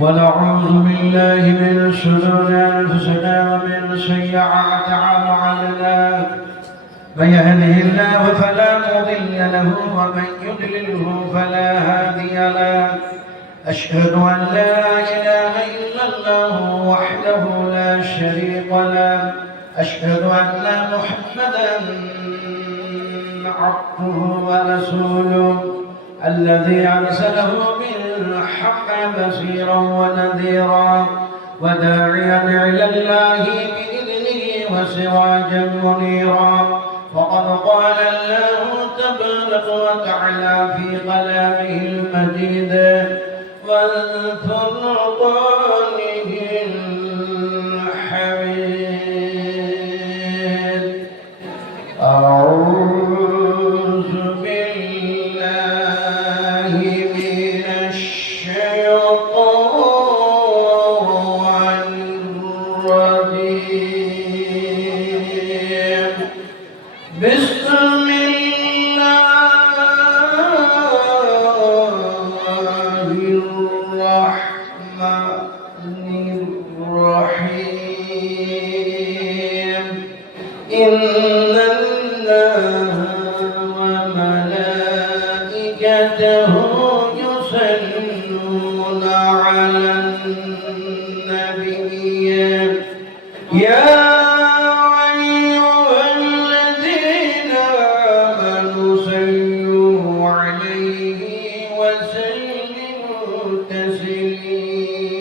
ونعوذ بالله من شرور أنفسنا ومن سيئات أعمالنا من يهده الله فلا مضل له ومن يضلله فلا هادي له أشهد أن لا إله إلا الله وحده لا شريك له أشهد أن محمدا عبده ورسوله الذي أرسله بالحق بشيرا ونذيرا وداعيا إلى الله بإذنه وسراجا منيرا فقد قال الله تبارك وتعالى في كلامه المجيد والفرقانه الحميد أعوذ بالله من الشيطان الرجيم بسم الله الرحمن الرحيم إن الله وملائكته يصلون على النبي يا أيها الذين آمنوا صلوا عليه وسلموا تسليما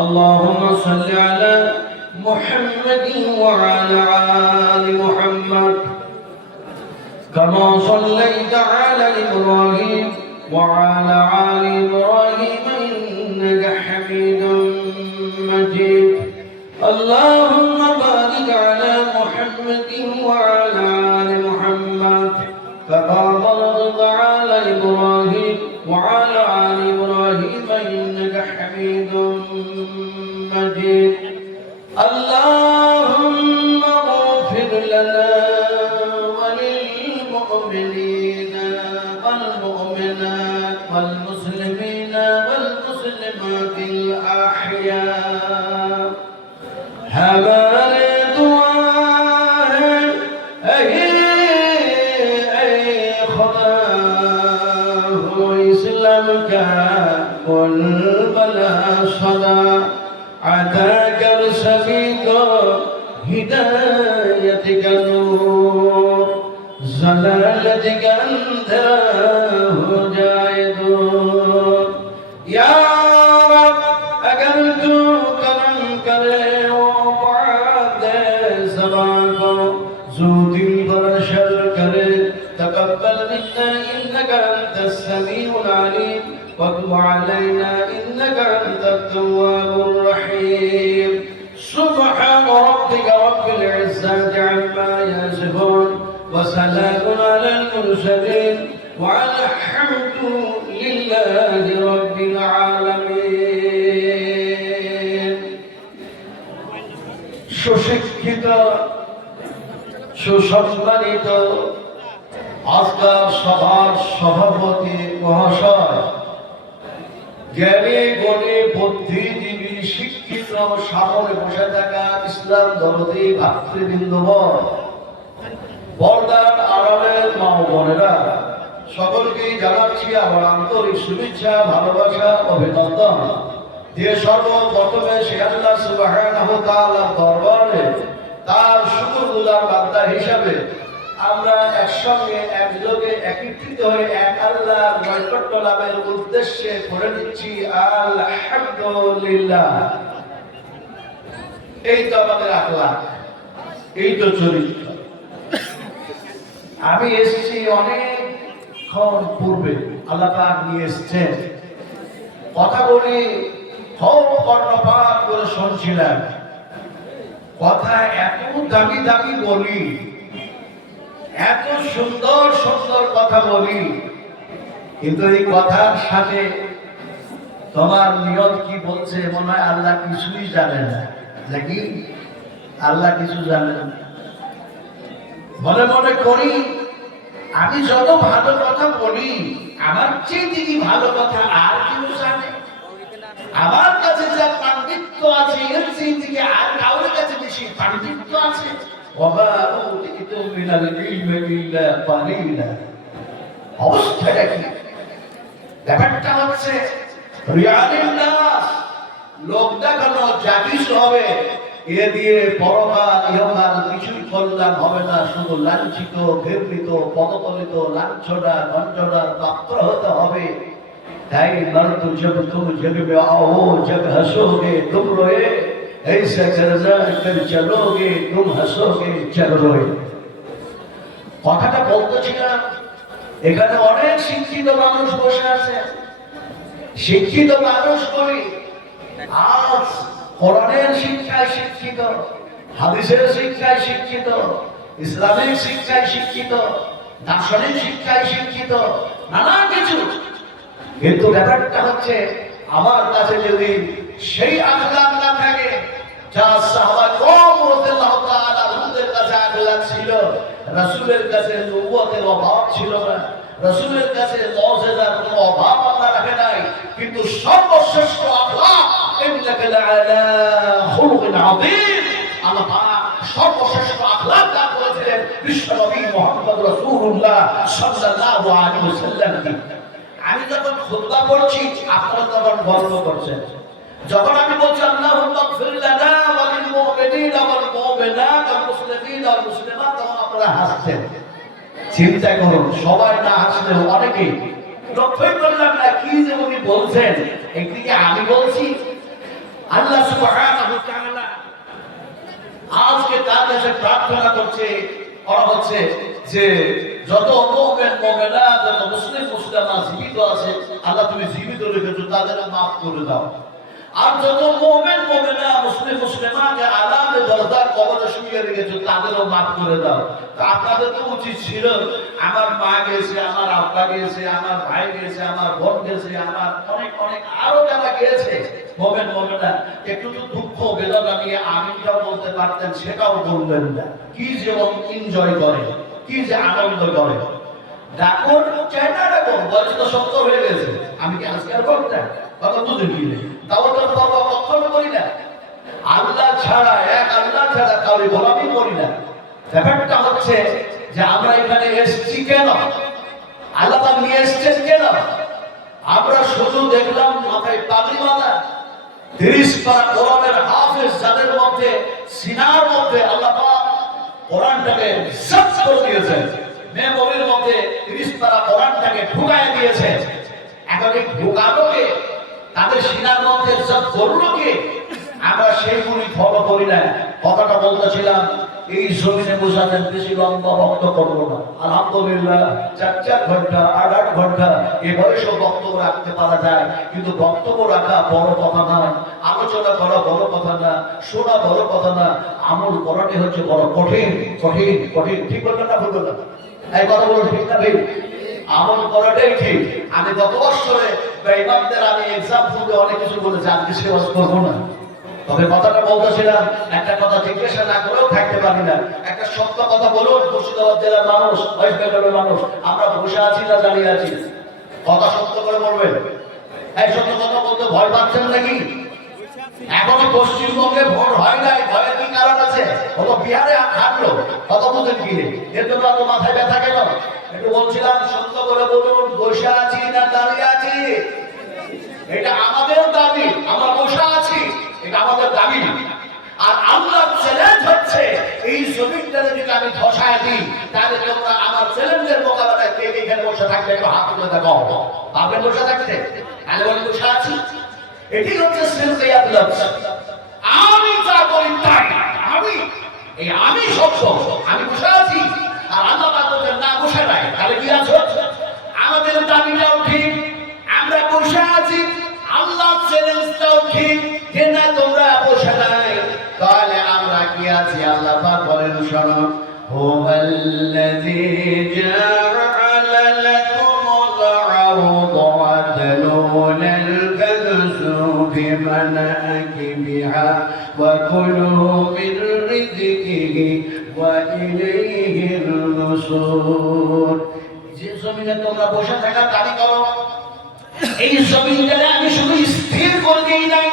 اللهم صل على محمد وعلى آل محمد كما صليت على إبراهيم وعلى آل إبراهيم إنك حميد مجيد اللهم بارك على محمد وعلى آل محمد كما باركت على إبراهيم وعلى آل إبراهيم إنك حميد مجيد اللهم اغفر لنا وللمؤمنين والمؤمنات والمسلمين والمسلمات الأحياء हमारे दुआ है ऐ खुदा हो इस्लाम का बुलबुला सदा अता कर सभी को हिदायत का नूर ज़लालत का अंधेरा हो जाए दूर या रब अगर तू करम करे تقبل منا إنك أنت السميع العليم وتب علينا إنك أنت التواب الرحيم سبحان ربك رب العزة عما يصفون وسلام على المرسلين والحمد لله رب العالمين সুশিক্ষিত সুসম্মানিত আজকাল সভার সভাপতি মহাশয়, জ্ঞানী গুণী বুদ্ধিজীবী শিক্ষিত সামনে বসে থাকা ইসলাম দরদী ভাতৃবৃন্দগণ, পর্দার আড়ালের মা ও বোনেরা, সকলকেই জানাচ্ছি আমার আন্তরিক শুভেচ্ছা, ভালোবাসা, অভিনন্দন দিয়ে সর্বপ্রথমে সে আল্লাহ সুবহানাহু ওয়া তাআলার দরবারে তার শুকরগুজার বান্দা হিসাবে আমরা একসঙ্গে একযোগে একত্রিত হয়ে এক আল্লাহর নৈকট্য লাভের উদ্দেশ্যে পড়ে দিচ্ছি আলহামদুলিল্লাহ। এই তো আমাদের আখলাক, এই তো চরিত্র। আমি এসেছি অনেকক্ষণ পূর্বে, আল্লাহ পাক নিয়ে এসছেন, কথা বলি খুব কর্ণপাত করে শুনছিলাম। কথা এত দামি দামি বলি, এত সুন্দর সুন্দর কথা বলি, কিন্তু এই কথার সাথে তোমার নিয়ত কি বলছে মনে হয় আল্লাহ কিছুই জানে না, নাকি? আল্লাহ কিছু জানে না। মনে মনে করি আমি যত ভালো কথা বলি আমার চেয়ে কি ভালো কথা আর কেউ জানে? আমার কাছে যা পাণ্ডিত্য আছে এর থেকে আর কারোর কাছে বেশি পাণ্ডিত্য আছে। ওয়া উতিতু মিনাল ইলমি ইল্লা কালিলা। অবস্থাটা কি? ব্যাপারটা হচ্ছে রিয়ালিন নাস, লোক দেখানো যা কিছু হবে এ দিয়ে পরকাল ইহকাল কিছুই কল্যাণ হবে না, শুধু লাঞ্ছিত ঘৃণিত পদতলিত লাঞ্ছনা গঞ্জনা প্রাপ্ত হতে হবে। তাই मर्द जब तुम जग में आओ जब हंसोगे तुम रोए, ऐसा करना कर चलोगे तुम हंसोगे चल रोए। কথাটা বলতেছিলাম, এখানে অনেক শিক্ষিত মানুষ বসে আছে। শিক্ষিত মানুষগুলি আজ কোরআনের শিক্ষায় শিক্ষিত, হাদিসের শিক্ষায় শিক্ষিত, ইসলামিক শিক্ষায় শিক্ষিত, দার্শনিক শিক্ষায় শিক্ষিত, নানা কিছু। কিন্তু ব্যাপারটা হচ্ছে আমার কাছে যদি সেই আখলাক না থাকে যা সাহাবা کرام রাদিয়াল্লাহু তাআলা আনহুদের কাছে আখলাক ছিল, রাসূলের কাছে নবুয়তের অভাব ছিল না, রাসূলের কাছে মুজিজার কোনো অভাব আল্লাহ রাখে নাই, কিন্তু সর্বশ্রেষ্ঠ আখলাক ইন্নাকা লাআলা খুলুকিন আযীম, আল্লাহ পাক সর্বশ্রেষ্ঠ আখলাক দান করেছিলেন বিশ্বনবী মুহাম্মদ রাসূলুল্লাহ সাল্লাল্লাহু আলাইহি ওয়াসাল্লামকে। আমি যখন খুতবা পড়ছি আপনারা তখন গর্ব করছেন, যখন আমি বলছি আল্লাহুম্মা গফির লানা ওয়া লিল মুমিনিনা ওয়াল মুমিনাত ওয়াল মুসলিমিনা ওয়াল মুসলিমাত, তখন আপনারা হাসছেন। চিন্তা করুন, সবাই না হাসলেও অনেকেই লক্ষ্যই করলাম না কি যে উনি বলছেন। একদিকে আমি বলছি আল্লাহ সুবহানাহু ওয়া তাআলা আজকে তার কাছে প্রার্থনা করছে করা হচ্ছে যে যত মুমিন মুমিনাত যত মুসলিম মুসলিমা জীবিত আছে আল্লাহ তুমি জীবিত রেখেছো তাদের মাফ করে দাও। আর যত মুমিন মুমিনা মুসলিম মুসলিমাকে আলাদা দরজা কবরে শুইয়ে রেখেছো তাদেরও মাফ করে দাও। তো আপনাদের তো উচিত ছিল, আমার মা গেছে, আমার আব্বা গেছে, আমার ভাই গেছে, আমার বোন গেছে, আমার অনেক অনেক আরো যারা গিয়েছে মুমিন মুমিনা, একটু তো দুঃখ বেদনা নিয়ে আমিনটা বলতে পারতেন, সেটাও বললেন না। কি যেমন এনজয় করে, কি যে আনন্দ করে। ডাকুন চাই না ডাকুন, বয়স তো 70 হয়ে গেছে, আমি কি আজকাল করতাম কথা বুঝে গিয়ে দাওয়াতের পর্ব কখনো করি না। আল্লাহ ছাড়া এক আল্লাহ ছাড়া কাউকে গোলামি করি না। ব্যাপারটা হচ্ছে যে আমরা এখানে এসেছি কেন, আল্লাহ পাক নিয়ে এসেছেন কেন? আমরা শুধু দেখলাম মাথায় পাগড়ি বাঁধা 30 পারা কোরআনের হাফেজ যাদের মধ্যে সিনার মধ্যে আল্লাহ পাক কোরআনটাকে সব করে দিয়েছেন, মেমোরির মধ্যে 30 পারা কোরআনটাকে ঢুকায় দিয়েছে। এখন এই ঢুকানোকে তাদের সিনার মধ্যে সব করলোকে আমরা সেইগুলি ফলো করি না। কথাটা বলতেছিলাম, এই জমিনে বোঝাতেন বেশি লম্বা বক্ত করবো না। আলহামদুলিল্লাহ 4 ঘন্টা 8 ঘন্টা এ বয়সেও বক্তব্য রাখতে পারা যায়, কিন্তু বক্তব্য রাখা বড় কথা নয়, আলোচনা করা বড় কথা না, শোনা বড় কথা না, আমল করাটাই হচ্ছে বড় কঠিন কঠিন কঠিন। ঠিক বললেন না ভুল বললেন? এই কথা বলো ঠিক না ভাই? আমল করাটাই ঠিক। আমি গত বছরে ইমামদের আমি এক্সাম্পল দিয়ে অনেক কিছু বলেছি, আজকে সে করবো না। তবে কথাটা বলতেছিলাম, একটা কথা জিজ্ঞাসা না করেও থাকতে পারি না। একটা সত্য কথা বলুন, মুর্শিদাবাদ জেলার মানুষ, ওয়েস্ট বেঙ্গলের মানুষ, আমরা বসে আছি না দাঁড়িয়ে আছি? কথা সত্য করে বলবেন। এই সত্য কথা বলতে ভয় পাচ্ছেন নাকি? এখনো পশ্চিমবঙ্গে ভোট হয় নাই, ভয়ের কি কারণ আছে? হলো বিহারে হারলো, কথা বুঝেন কি? এর জন্য এত মাথায় ব্যথা কেন? একটু বলছিলাম সত্য করে বলুন, বসে আছি না দাঁড়িয়ে আছি? এটা আমাদের দাবি, আমরা বসে আছি, এটা আমাদের দাবি। আর আল্লাহর চ্যালেঞ্জ হচ্ছে এই জমিনটা যদি আমি ধসায় দিই, তাহলে তোমরা আমার চ্যালেঞ্জের মোকাবেলায় কে কে এখানে বসে থাকবে একটু হাত তুলে দেখো। পাবেন বসে থাকতে? তাহলে বলি বসে আছি। এটি হচ্ছে সিলসিলাত লফজ। আমি যা করি তাই আমি সত্য, আমি বসে আছি। আর আল্লাহ পাক বলেন না বসে নাই, তাহলে কি আছো? আমাদের দাবিটাও ঠিক, আমরা বসে আছি। আল্লাহ চ্যালেঞ্জটাও ঠিক যে না তোমরা বসে নাই, তাহলে আমরা কি আছি? আল্লাহ পাক বলেন শোনো, হুয়াল্লাযী জাআলা লাকুমুল আরদা ওয়াদলুলাল ফাযু বিমানাকিবিহা ওয়া কুলু মিন রিজকিহি ওয়া ইলাইহির নুশুর। যে জমিনে তোমরা বসে থাকার দাবি করো, এই জমিনটারে আমি শুধু স্থির করে দিই নাই,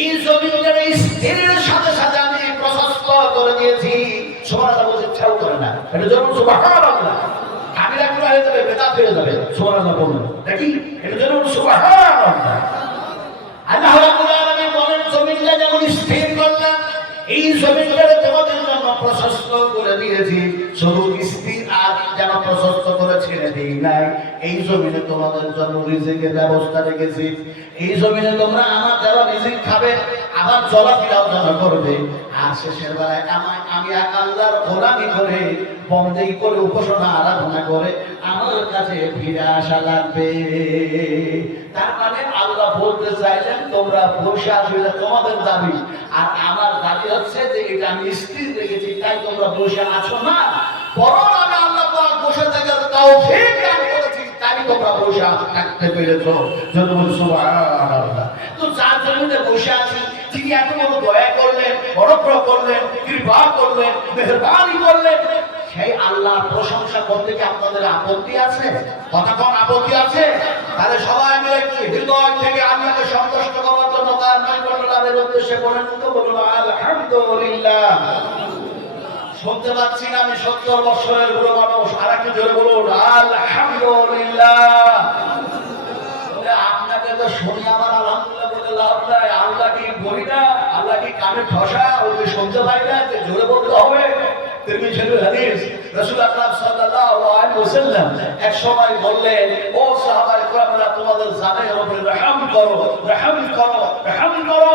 এই জমিনের স্থিরের সাথে সাথে আমি প্রশস্ত করে দিয়েছি। সুবহানাল্লাহ বলতে ইচ্ছাও করে না, এটা যেমন সুবহানাল্লাহ আমি রাখলে হয়ে যাবে, বেদাত হয়ে যাবে। সুবহানাল্লাহ বলুন দেখি, এটা যেমন সুবহানাল্লাহ। আল্লাহ রাব্বুল আলামিন বলেন, জমিনটা যেমন স্থির করলাম, এই জমিনটা তোমাদের জন্য প্রশস্ত করে দিয়েছি। শুধু স্থির আর যেন প্রশস্ত করে ছেড়ে দিই নাই, এই জমিনে তোমাদের জন্য রিজিকের ব্যবস্থা রেখেছি। এই জমিনে তোমরা আমার দেওয়া রিজিক খাবে, আবার চলাফেরাও যেন করবে। আর শেষের বেলায় আমি আল্লাহর গোলামি করে, বন্দেগী করে, উপাসনা আরাধনা করে আমার কাছে ফিরে আসা লাগবে। তার মানে আল্লাহ বলতে চাইলেন, তোমরা বসে আসবে, তোমাদের দাবি, আর আমার দাবি হচ্ছে যে এটা আমি স্থির রেখেছি, তাই তোমরা বসে আছো না, বরং আমি আল্লাহ পাক বসে থাকার তৌফিক দান করেছি, তাই তোমরা বসে থাকতে পেরেছো। যদি বলি সুবহানাল্লাহ। তো যার জমিতে বসে আছি, তিনি এত বড় দয়া করলেন, অনুগ্রহ করলেন, কৃপা করলেন, মেহেরবানি করলেন, সেই আল্লাহর প্রশংসা করতে কি আপনাদের আপত্তি আছে? কথা কোন আপত্তি আছে? তাহলে সবাই মিলে একটু হৃদয় থেকে আল্লাহকে সন্তুষ্ট করার জন্য তার নৈকট্য লাভের উদ্দেশ্যে বলেন তো, বলুন আলহামদুলিল্লাহ। শুনতে পাচ্ছি না, আমি 70 বছরের বুড়ো মানুষ, আর একটু জোরে বলুন আলহামদুলিল্লাহ। আপনাকে তো শুনি আমার আলহামদুলিল্লাহ বলে লাভ নাই। আল্লাহ কি বলি না, আল্লাহ কি কানে ঠসা, ওকে শুনতে পাই না, জোরে বলতে হবে। এক সময় বললেন, ও সাহাবায়ে কেরামরা, তোমাদের জানের উপরে রহম করো, রহম করো, রহম করো।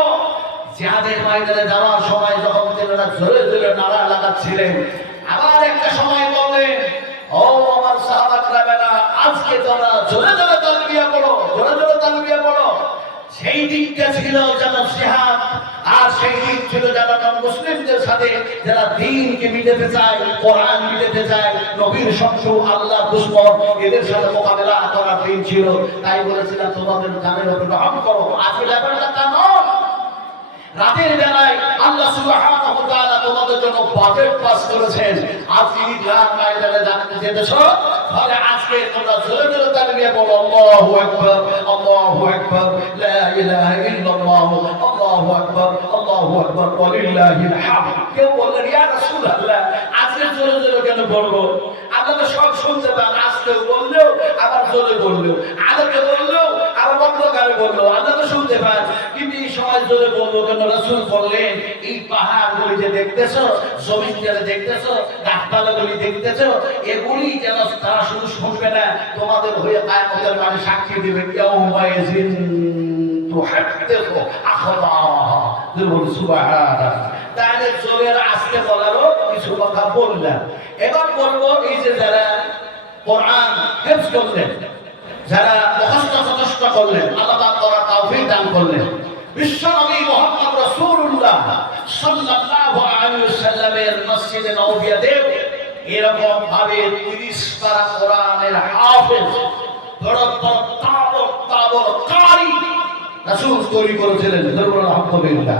জিহাদের ময়দানে যাওয়ার সময় যখন তেনারা জোরে জোরে নারা লাগাচ্ছিলেন, আবার একটা সময় বললেন, ও আমার সাহাবা কেরামরা, আজকে তোমরা জোরে জোরে তালবিয়া পড়ো, জোরে জোরে তালবিয়া পড়ো। সেই দিকটা ছিল যেন জিহাদ, আর সেই দিক ছিল যারা মুসলিমদের সাথে যারা দ্বীনকে মিটাতে চায়, কোরআন মিটাতে চায়, নবীর শত্রু, আল্লাহ দুশমন, এদের সাথে মোকাবেলা করার দিন ছিল। তাই বলেছিলাম তোমাদের জানের উপর রহম করো। আজকে ব্যাপারটা তা নয়। রাতের বেলায় আল্লাহ সুবহানাহু ওয়া তাআলা তোমাদের জন্য বাজেট পাস করেছেন। আজকে ঈদগাহ ময়দানে জানতে যেতেছো, তাহলে আজকে তোমরা জোরে জোরে তাকবীর বলো, আল্লাহু আকবার, আল্লাহু আকবার, লা ইলাহা ইল্লাল্লাহ, আল্লাহু আকবার, আল্লাহু আকবার, ওয়ালিল্লাহিল হামদ। কেউ বললেন, ইয়া রাসূলুল্লাহ, আজকে জোরে জোরে কেন বলবো? আপনি তো সব শুনতে পান, আজকে বললেও আবার জোরে বললেও, আলোকে বললেও আবার বন্ধ করে বললো, আপনি তো শুনতে পান, কিন্তু এই সময় জোরে বলবো কেন? রাসূল বললেন, এই পাহাড়গুলি যে দেখতেছো, জমিনটা দেখতেছো, গাছপালাগুলি দেখতেছো, এগুলি যেন তারা শুধু শুনবে না, তোমাদের হয়ে কিয়ামতের মাঠে সাক্ষী দিবে। ইয়াউমা ইয়াজিন তুহাদ্দিসু আখবারাহা। সুবহানাল্লাহ। তাহলে জোরের আজকে বলারও কিছু কথা বললাম। এবার বলবো, এই যে যারা কোরআন হিফজ করলেন, যারা মুখস্থ করলেন, আল্লাহ পাক করার তৌফিক দান করলেন, বিশ্বনবী মুহাম্মদ রাসূলুল্লাহ সাল্লাল্লাহু আলাইহি ওয়াসাল্লামের মসজিদে নববিয়াতে এরকম ভাবে 30 পারা কোরআনের হাফেজ, বড় বড় তাবড় কারি রাসূল তৈরি করেছিলেন। আলহামদুলিল্লাহ।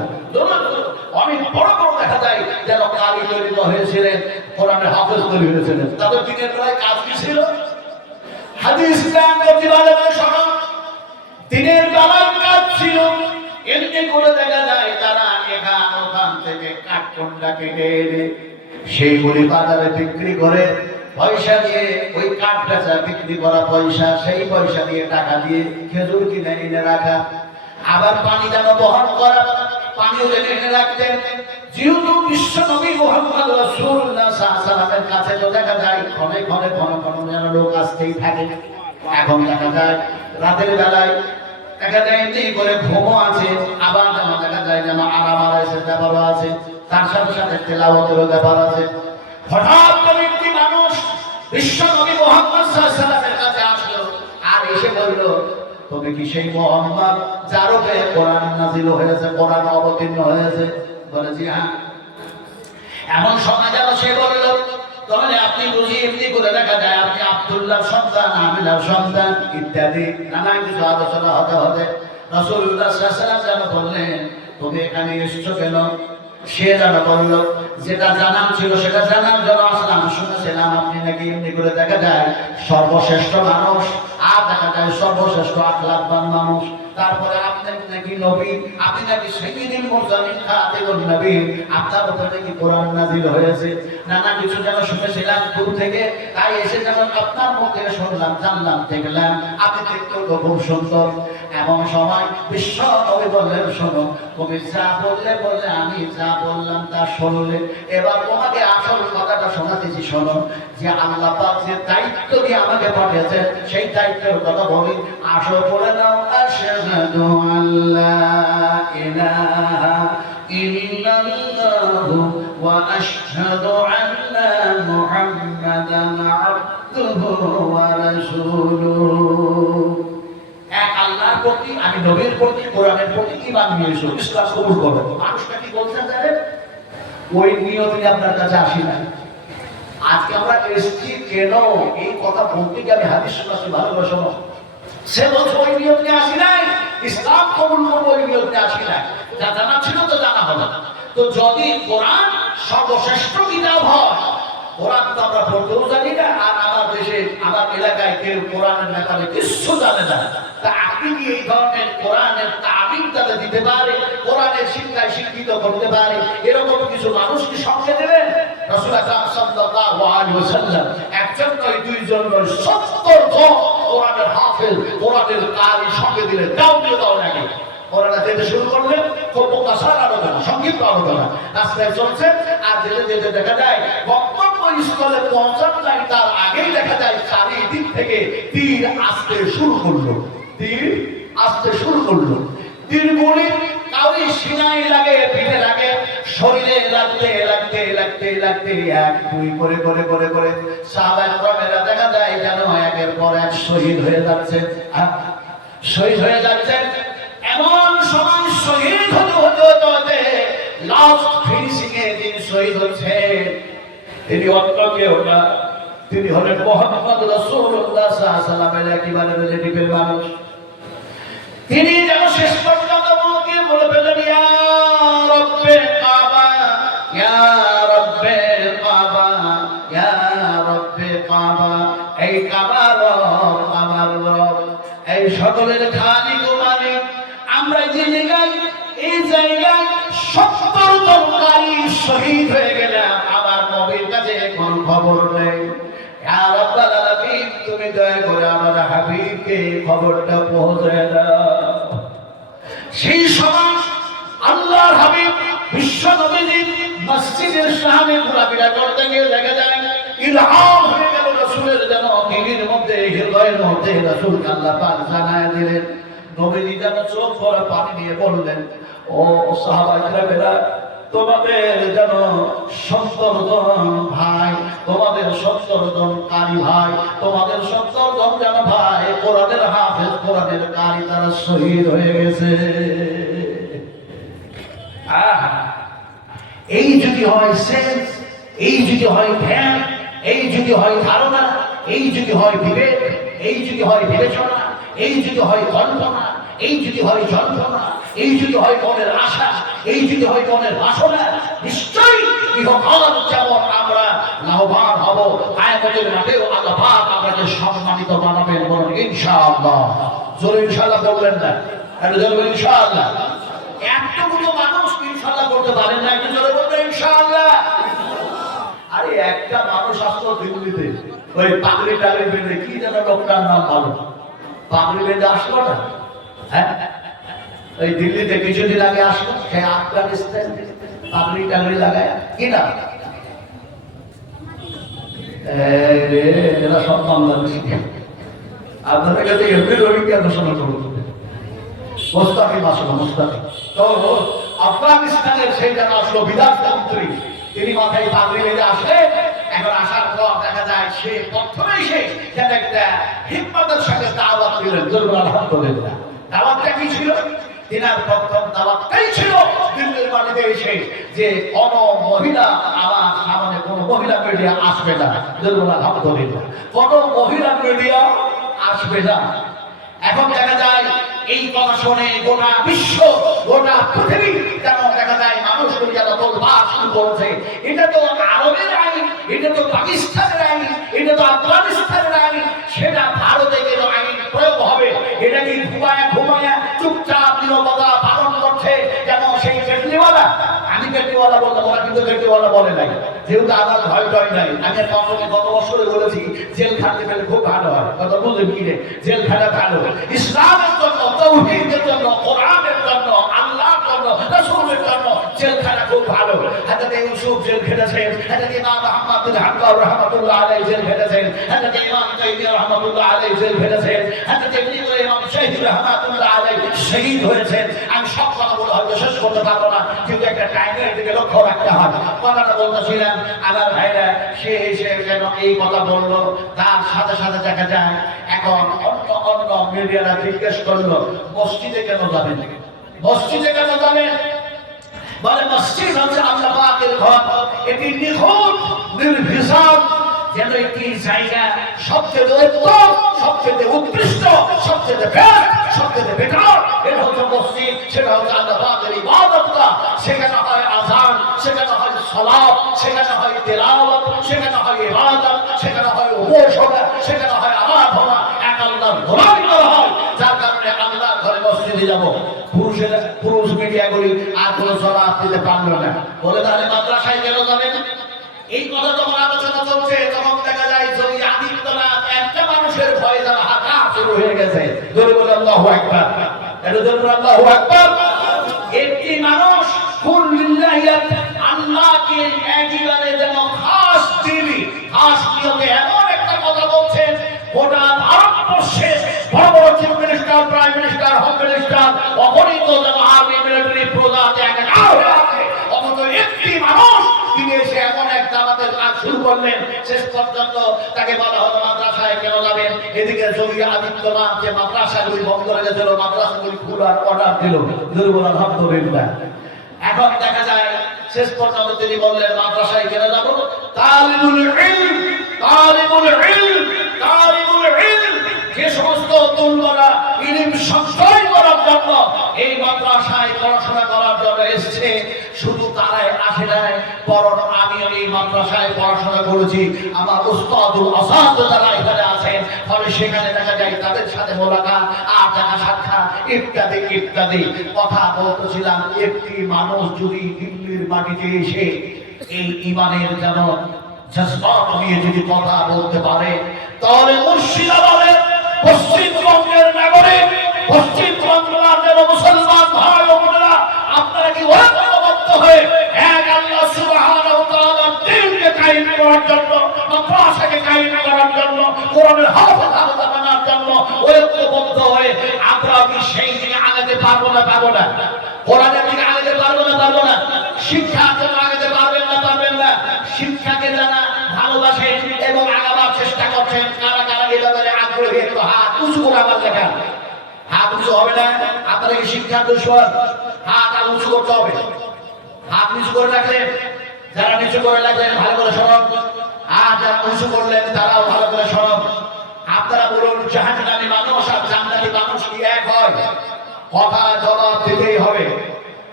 অনেক বড় বড় দেখা যায় যেন কারি তৈরি হয়েছিলেন, কোরআনের হাফেজ তৈরি হয়েছিলেন। তাদের দিনের বেলায় কাজ কি ছিল? হাদিস জ্ঞান প্রতিপাদনের সঙ্গে দিনের বেলায় কাজ ছিল। এমনি করে দেখা যায় তারা ওখান থেকে কাঠকন্ডা কেটে এনে সেইগুলি বাজারে বিক্রি করে, পয়সা দিয়ে ওই কাঠ বেচা, বিক্রি করা পয়সা, সেই পয়সা দিয়ে টাকা দিয়ে খেজুর কিনে এনে রাখা, আবার পানি যেন বহন করা, পানিও জেনে এনে রাখতেন। যেহেতু বিশ্ব নবী মুহাম্মদ রাসূলুল্লাহ সাল্লাল্লাহু আলাইহি ওয়াসাল্লামের কাছে তো দেখা যায় ক্ষণে ক্ষণে যেন লোক আসতেই থাকে। এখন দেখা যায় রাতের বেলায় দেখা যায় এমনি করে ঘুমও আছে, আবার যেন দেখা যায় যেন আরাম আরাইশের ব্যাপারও আছে, তার সাথে সাথে তেলাওয়াতেরও ব্যাপার আছে। হঠাৎ করে একটি মানুষ বিশ্ব নবী মুহাম্মদ সাল্লাল্লাহু আলাইহি ওয়াসাল্লামের কাছে আসলো, আর এসে বলল, তুমি কি সেই মুহাম্মদ যার উপরে কোরআন নাযিল হয়েছে, কোরআন অবতীর্ণ হয়েছে? বলে, জি হ্যাঁ। এমন সময় যেন সে বলল, তাহলে আপনি বুঝি এমনি করে দেখা যায় আপনি আব্দুল্লাহর সন্তান, আমিনার সন্তান ইত্যাদি নানা কিছু আলোচনা হতে হতে রাসূলুল্লাহ সাল্লাল্লাহু আলাইহি ওয়াসাল্লাম যেন বললেন, তুমি এখানে এসেছো কেন? সে যেন বলল, যেটা জানার ছিল সেটা জানার জন্য আসলাম। শুনেছিলাম আপনি নাকি এমনি করে দেখা যায় সর্বশ্রেষ্ঠ মানুষ, আর দেখা যায় সর্বশ্রেষ্ঠ আখলাকবান মানুষ। তারপরে আপনি নাকি নবী, আপনি নাকি সাইয়্যিদুল মুরসালিন খাতিমুন নবীন, আপনার উপরে নাকি কোরআন নাযিল হয়েছে। নানা কিছু যেন শুনেছিলাম দূর থেকে, তাই এসে যেন আপনার মুখে শুনলাম, জানলাম, দেখলাম আপনি দেখতে খুব সুন্দর। এমন সময় বিশ্ব নবী বললেন, শোনো, তুমি যা বললে আমি যা বললাম তা শুনলে, এবার তোমাকে আসল কথাটা শোনাতেছি। শোনো, যে আল্লাহ পাক যে দায়িত্ব দিয়ে আমাকে পাঠিয়েছে, সেই দায়িত্বের কথা বলি। আসো পড়ে নাও, আশহাদু আল্লা ইলাহা ইল্লাল্লাহু ওয়া আশহাদু আন্না মুহাম্মাদান আবদুহু ওয়া রাসূলুহু। এক আল্লাহর প্রতি, আমি নবীর প্রতি, কোরআনের প্রতি ঈমান নিয়ে এসো, ইসলাম কবুল করো। মানুষটা কি বলছেন জানেন? ওই নিয়ত নিয়ে আপনার কাছে আসি না। আজকে আমরা এসছি কেন, এই কথা বলতে গিয়ে আমি হাদিস শোনাচ্ছি, ভালোবাসো। সে বলছে ওই নিয়ত নিয়ে আসি নাই, ইসলাম কবুল করবো ওই নিয়ত নিয়ে আসি নাই। যা জানা ছিল তো জানা হলো। তো যদি কোরআন সর্বশ্রেষ্ঠ কিতাব হয়, কোরআন তো আমরা পড়তেও জানি না, আর আমার দেশে, আমার এলাকায় কেউ কোরআনের ব্যাপারে কিছু জানে না। তা আপনি কি এই ধরনের কোরআনের তালিম তাদের দিতে পারে, কোরআনের শিক্ষায় শিক্ষিত করতে পারে, এরকম কিছু মানুষ কি সঙ্গে দেবেন? রাসূল আকরাম সাল্লাল্লাহু আলাইহি ওয়াসাল্লাম একজন নয়, দুইজন নয়, 70 জন কোরআনের হাফেজ, কোরআনের কারি সঙ্গে দিলে দাও দিয়ে দাও নাকি। কোরআনে যেতে শুরু করলেন, প্রকাশার আলোচনা, সংক্ষিপ্ত আলোচনা, রাস্তায় চলছে। আর যেতে যেতে দেখা যায় গন্তব্যস্থলে পৌঁছানো যায়, তার আগেই দেখা যায় চারিদিক থেকে তীর আসতে শুরু করলো। তীর আসতে শুরু করলো। তীরগুলি কাউরি সিনায় লাগে, পিঠে লাগে, শরীরে লাগতে লাগতে লাগতে লাগতে এক দুই করে করে করে করে সাহাবায়ে কেরামেরা দেখা যায় যেন একের পর এক শহীদ হয়ে যাচ্ছে, শহীদ হয়ে যাচ্ছে। এমন সময় শহীদ হতে হতে হতে লাস্ট ফিনিশিং এ যিনি শহীদ হচ্ছে, তিনি অন্য কেউ না, তিনি হলেন মুহাম্মদ রাসূলুল্লাহ সাল্লাল্লাহু আলাইহি ওয়াসাল্লামের একেবারে রিলেটিভের মানুষ। তিনি যেন শেষ পর্যন্ত মুখে বলে ফেলেন, ইয়া রব্বে কাবা, ইয়া রব্বে কাবা, ইয়া রব্বে কাবা। এই কাবা রব, আমার রব, এই সকলের খালিক ও মালিক। আমরা যে জায়গায়, এই জায়গায় 70 জন নারী শহীদ হয়ে গেলাম, আমার নবীর কাছে কোন খবর নেই। ইয়া রাব্বাল আলামিন, তুমি দয়া করে আমার হাবিবকে খবরটা পৌঁছে দাও। সেই সময় আল্লাহর হাবিব বিশ্ব নবীজি মসজিদের সামনে ঘোরাফেরা করতে গিয়ে দেখা যায় ইলহাম হয়ে গেল রাসূলের, যেন দিলের মধ্যে, হৃদয়ের মধ্যে রাসূল আল্লাহ পাক জানায় দিলেন। নবীজি যেন চোখ ভরা পানি নিয়ে বললেন, ও সাহাবায়ে কেরামেরা, তোমাদের যেন 70 জন ভাই, তোমাদের 70 জন কারি ভাই, তোমাদের 70 জন যেন ভাই কোরআনের হাফেজ, কোরআনের কারি, তারা শহীদ হয়ে গেছে। এই যদি হয় সেন্স, এই যদি হয় ধ্যান, এই যদি হয় ধারণা, এই যদি হয় বিবেক, এই যদি হয় বিবেচনা, এই যদি হয় কল্পনা, এই যদি হয় যন্ত্রণা, এই যদি হয় মনের আশা, এই যদি হয় মনের বাসনা, নিশ্চয়ই ইহকাল যেমন আমরা লাভবান হব, কিয়ামতের মাঠেও আল্লাহ পাক আমাদের সম্মানিত বানাবেন, বলুন ইনশাআল্লাহ। জোরে ইনশাআল্লাহ বলবেন না, একটু জোরে ইনশাআল্লাহ। এতগুলো মানুষ ইনশাআল্লাহ করতে পারেন না, একটু জোরে বলবেন ইনশাআল্লাহ। আরে একটা মানুষ আসতো দিল্লিতে, ওই পাগড়ি টাগড়ি বেঁধে, কি যেন লোকটার নাম ভালো, পাগড়ি বেঁধে আসলো না, হ্যাঁ, ওই দিল্লিতে কিছুদিন আগে আসলো, সে আফগানিস্তান পাগড়ি টাগড়ি লাগায়, কি না, এরা সব বাংলাদেশ। আপনাদের কাছে এমনি রোহিঙ্গা ঘোষণা করবো, মোস্তাকিম আসলো, মুস্তাকিম। তো আফগানিস্তানের সেই যেন আসলো বিধানমন্ত্রী, তিনি মাথায় পাগড়ি বেঁধে আসলে, এখন আসার পর দেখা যায় সে প্রথমেই সে যেন একটা হিম্মতের সঙ্গে দাওয়াত দিলেন। জরুর আলহামদুলিল্লাহ। দাওয়াতটা কি ছিল? তিনার প্রথম দাওয়াতটাই ছিল দিল্লির মাটিতে এসে যে কোন মহিলা আমার সামনে, কোন মহিলা মিডিয়া আসবে না। জরুর আলহামদুলিল্লাহ, কোন মহিলা মিডিয়া আসবে না। এখন দেখা যায় এই কথা শুনে গোটা বিশ্ব, গোটা পৃথিবী যেন দেখা যায় মানুষগুলি যেন তোলপাড় শুরু করেছে। এটা তো আরবের আইন, এটা তো পাকিস্তানের আইন, এটা তো আফগানিস্তানের আইন, সেটা ভারতে গেল আইন এটা কি ঘুমায় ঘুমায় চুপচাপ নিরবতা পালন করছে যেন সেই কেটলিওয়ালা? আমি কেটলিওয়ালা বললাম, ওরা কিন্তু কেটলিওয়ালা বলে নাই, যেহেতু আমার ভয় টয় নাই। আমি প্রথমে গত বছরে বলেছি জেল খাটতে পেলে খুব ভালো হয়, কথা বুঝলেন কি রে? জেল খাটা ভালো ইসলামের জন্য, তাওহীদের জন্য, কোরআনের জন্য, আল্লাহর জন্য, রাসূলের জন্য জেল খাটা খুব ভালো। হযরত ইউসুফ জেল খেটেছেন, হযরত ইমাম আহমদ বিন হাম্বল রাহমাতুল্লাহ আলাইহি জেল খেটেছেন, হযরত ইমাম তাইমিয়া রাহমাতুল্লাহ আলাইহি জেল খেটেছেন, হযরত ইমাম শাহীদ রাহমাতুল্লাহ আলাইহি শহীদ হয়েছেন। আমি সব কথা বলে হয়তো শেষ করতে পারবো না, কিন্তু একটা টাইমের দিকে লক্ষ্য রাখতে হবে। কথাটা বলতেছিলাম, আমার ভাইরা সে এসে যেন এই কথা বললো, তার সাথে সাথে দেখা যায় এখন অন্য মিডিয়ারা জিজ্ঞেস করলো মসজিদে কেন যাবেন, মসজিদে কেন যাবেন? বলে মসজিদ হচ্ছে আল্লাহ পাকের ঘর, এটি নিখুঁত নির্বিচার যেন একটি জায়গা সবচেয়ে উত্তম, সবচেয়ে উৎকৃষ্ট, সবচেয়ে বেস্ট, সবচেয়ে বেটার। এটা হচ্ছে মসজিদ, সেটা হচ্ছে আল্লাহ পাকের ইবাদতগাহ। সেখানে হয় আযান, সেখানে হয় সালাত, সেখানে হয় তিলাওয়াত, সেখানে হয় ইবাদত, সেখানে হয় উপাসনা, সেখানে হয় আরাধনা, এক আল্লাহর গোলামি করা হয়। যার কারণে আল্লাহর ঘরে মসজিদে যাব। পুরুষ মিডিয়াগুলি আর কোনো জবাব দিতে পারলো না, বলে তাহলে মাদ্রাসায় কেন যাবেন? এই কথা যখন আলোচনা চলছে তখন দেখা যায় যদি আদিত্যনাথ একটা মানুষের ভয়ে যারা হাঁটা শুরু হয়ে গেছে, জোরে বলে আল্লাহু আকবার, এটা জোরে বলে আল্লাহু আকবার। একটি মানুষ কুল্লিল্লাহিয়াত আল্লাহকে একেবারে যেন খাস দিলি খাস নিয়তে এমন একটা কথা বলছেন, গোটা ভারতবর্ষে বড় বড় chief minister, prime minister, home minister অগণিত যেন আর্মি মিলিটারি প্রধান একাকার হয়ে আছে, অথচ একটি মানুষ তিনি এসে এমন এক জামাতের কাজ শুরু করলেন, শেষ পর্যন্ত তাকে বলা হলো মাদ্রাসায় কেন যাবেন? এদিকে যোগী আদিত্যনাথ যে মাদ্রাসাগুলি বন্ধ করে গেছিল, মাদ্রাসাগুলি খোলার অর্ডার দিল, যদি বলা আলহামদুলিল্লাহ। এখন দেখা যায় শেষ পর্যন্ত তিনি বললেন মাদ্রাসায় কেন যাবো? তালিবুল ইলম, তালিবুল ইলম, তালিবুল ইলম, যে সমস্ত তরুণরা ইলম সঞ্চয় করার জন্য এই মাদ্রাসায় পড়াশোনা করার জন্য এসেছে, শুধু তারাই আসে নাই, বরং আমি এই মাদ্রাসায় পড়াশোনা করেছি, আমার উস্তাদুল আসাদ যারা এখানে আছেন, ফলে সেখানে দেখা যায় তাদের সাথে মোলাকাত আর দেখা সাক্ষাৎ ইত্যাদি ইত্যাদি। কথা বলতেছিলাম, একটি মানুষ যদি দিল্লির মাটিতে এসে এই ইমানের যেন জজবাত নিয়ে যদি কথা বলতে পারে, তাহলে মুর্শিদাবাদের পশ্চিমবঙ্গের নাগরিক, পশ্চিমবাংলার মুসলমান ভাই ও বোনেরা, আপনারা কি ঐক্যবদ্ধ হয়ে এক আল্লাহ সুবহানাহু ওয়া তাআলার দ্বীনকে কায়েম করার জন্য, মাদ্রাসাকে কায়েম করার জন্য, কোরআনের হাফেজ বানানোর জন্য ঐক্যবদ্ধ হয়ে আমরা কি সেই দিকে আগাতে পারবো না? পারবো না? কোরআনের দিকে আগাতে পারবো না? পারবো না? শিক্ষার জন্য আগাতে পারবেন না? পারবেন না? শিক্ষাকে যারা ভালোবাসেন এবং আগাবার চেষ্টা করছেন, কারা কারা এ ব্যাপারে আগ্রহী, একটু হাত উঁচু করে আমার দেখা। হাত উঁচু হবে না? আপনারা কি শিক্ষার দুশ্মন? হাত আর উঁচু করতে হবে। হাত নিচু করে রাখলেন, যারা নিচু করে রাখলেন ভালো করে শোনেন, আর যারা উঁচু করলেন তারাও ভালো করে শোনেন। আপনারা বলুন, জাহান্নামী মানুষ আর জান্নাতি মানুষ কি এক হয়? কথা জবাব দিতেই হবে,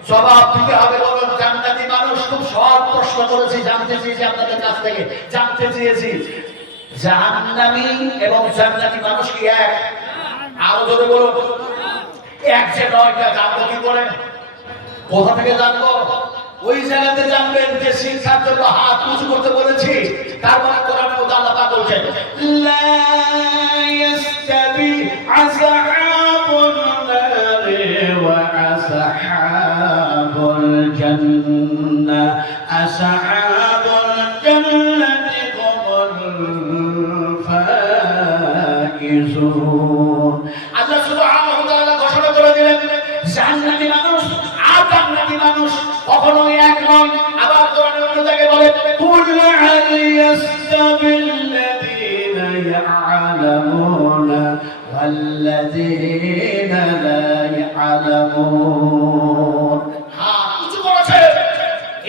জবাব দিতে হবে। বলুন, জান্নাতি মানুষ, খুব সহজ প্রশ্ন করেছি, জানতে চেয়েছি আপনাদের কাছ থেকে, জানতে চেয়েছি জাহান্নামী এবং জান্নাতি মানুষ কি এক? আরো জোরে বলুন। এক যে নয়, জানবো কি করে? কোথা থেকে জানবো? ওই জায়গাতে জানবেন যে শিক্ষার জন্য হাত উঁচু করতে বলেছি। তার মানে কোরআনের মধ্যে আল্লাহ পাক বলছেন, লা ইস্তাবি আসহাবুন নারি ওয়া আসহাবুল জান্নাহ, আসহাবুল জান্নাতি হুমুল ফাইজুন। আল্লাহ সুবহানাহু ওয়া তাআলা ঘোষণা করে দিলেন, জান্নাতি মানুষ আর জান্নাতি মানুষ কখনোই এক নয়। আবার কোরআনের অন্য জায়গায় বলে, কুল হাল ইয়াস্তাবিল্লাযীনা ইয়া'লামুনা ওয়াল্লাযীনা লা ইয়া'লামুন। হাত উঁচু করেছে,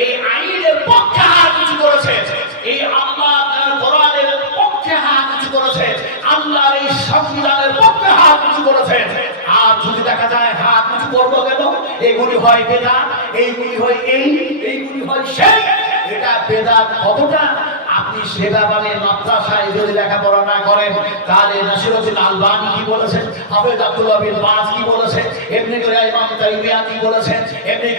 এই আইনের পক্ষে হাত উঁচু করেছে, এই আল্লাহর কোরআনের পক্ষে হাত উঁচু করেছে, আল্লাহর এই সংবিধানের পক্ষে হাত উঁচু করেছে। আর যদি দেখা যায় হাত উঁচু করবো কেন, এইগুলি হয় বেদাত, এইগুলি হয় এইগুলি হয় সেই, এটা বেদাত কতটা আপনি সেবা মানে মাদ্রাসায় যদি লেখাপড়া না করেন তাহলে নাসিরুদ্দিন আলবানী কি বলেছেন, হাফেজ আব্দুল্লাহ বিন বাজ কি বলেছেন, এমনি করে ইমাম তাইমিয়া কি বলেছেন, এমনি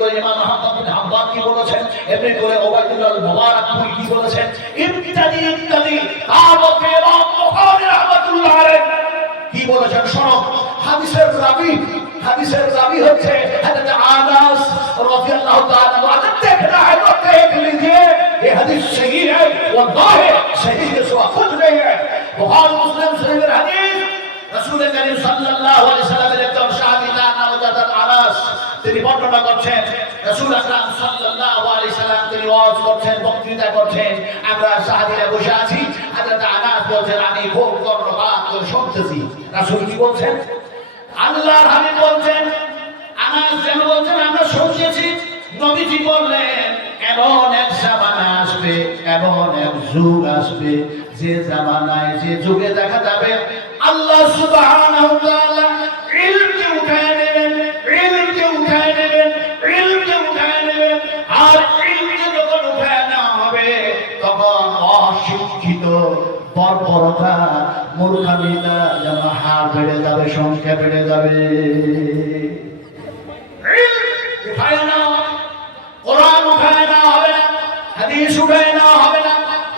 করে ইমাম আহমদ বিন হাম্বল কি বলেছেন, এমনি করে ওবায়দুল্লাহ মুবারাকপুরি কি বলেছেন, ইত্যাদি ইত্যাদি। তার মধ্যে ইমাম বুখারী রাহমাতুল্লাহ আলাইহি কি বলেছেন শোনো। হাদিসের রাবি হচ্ছে হযরত আনাস রাদিয়াল্লাহু তাআলা আনহু। देखना है तो देख लीजिए, ये हदीस सही है, वल्लाहि सही है, सो खुद नहीं है। बुखारी मुस्लिम शरीफ हदीस রাসূল করিম সাল্লাল্লাহু আলাইহি সাল্লামের একজন সাহাবী তার নাম হযরত আনাস, তিনি বর্ণনা করছেন রাসূল আকরাম সাল্লাল্লাহু আলাইহি সাল্লাম তিনি ওয়াজ করছেন, বক্তৃতা করছেন, আমরা সাহাবীরা বসে আছি। হযরত আনাস বলেন আমি খুব কর্ণপাত করে শুনতেছি। রাসূল কি বলছেন, আল্লাহর হাবিব বলছেন, আনাস যেন বলছেন আমরা শুনতেছি। নবীজি বললেন এমন এক জামানা আসবে, এমন এক যুগ আসবে যে জামানায় যে যুগে দেখা যাবে আল্লাহ সুবহানাহু ওয়া তাআলা ইলমকে উঠায় নেবেন, ইলমকে উঠায় নেবেন, ইলমকে উঠায় নেবেন। আর ইলমকে যখন উঠায় নেওয়া হবে তখন অশিক্ষিত বর্বরতা মূর্খামিতা যেন হার বেড়ে যাবে, সংখ্যা বেড়ে যাবে। উঠায় নেওয়া, কোরআন উঠায় নেওয়া হবে না, হাদিস উঠায় নেওয়া হবে না।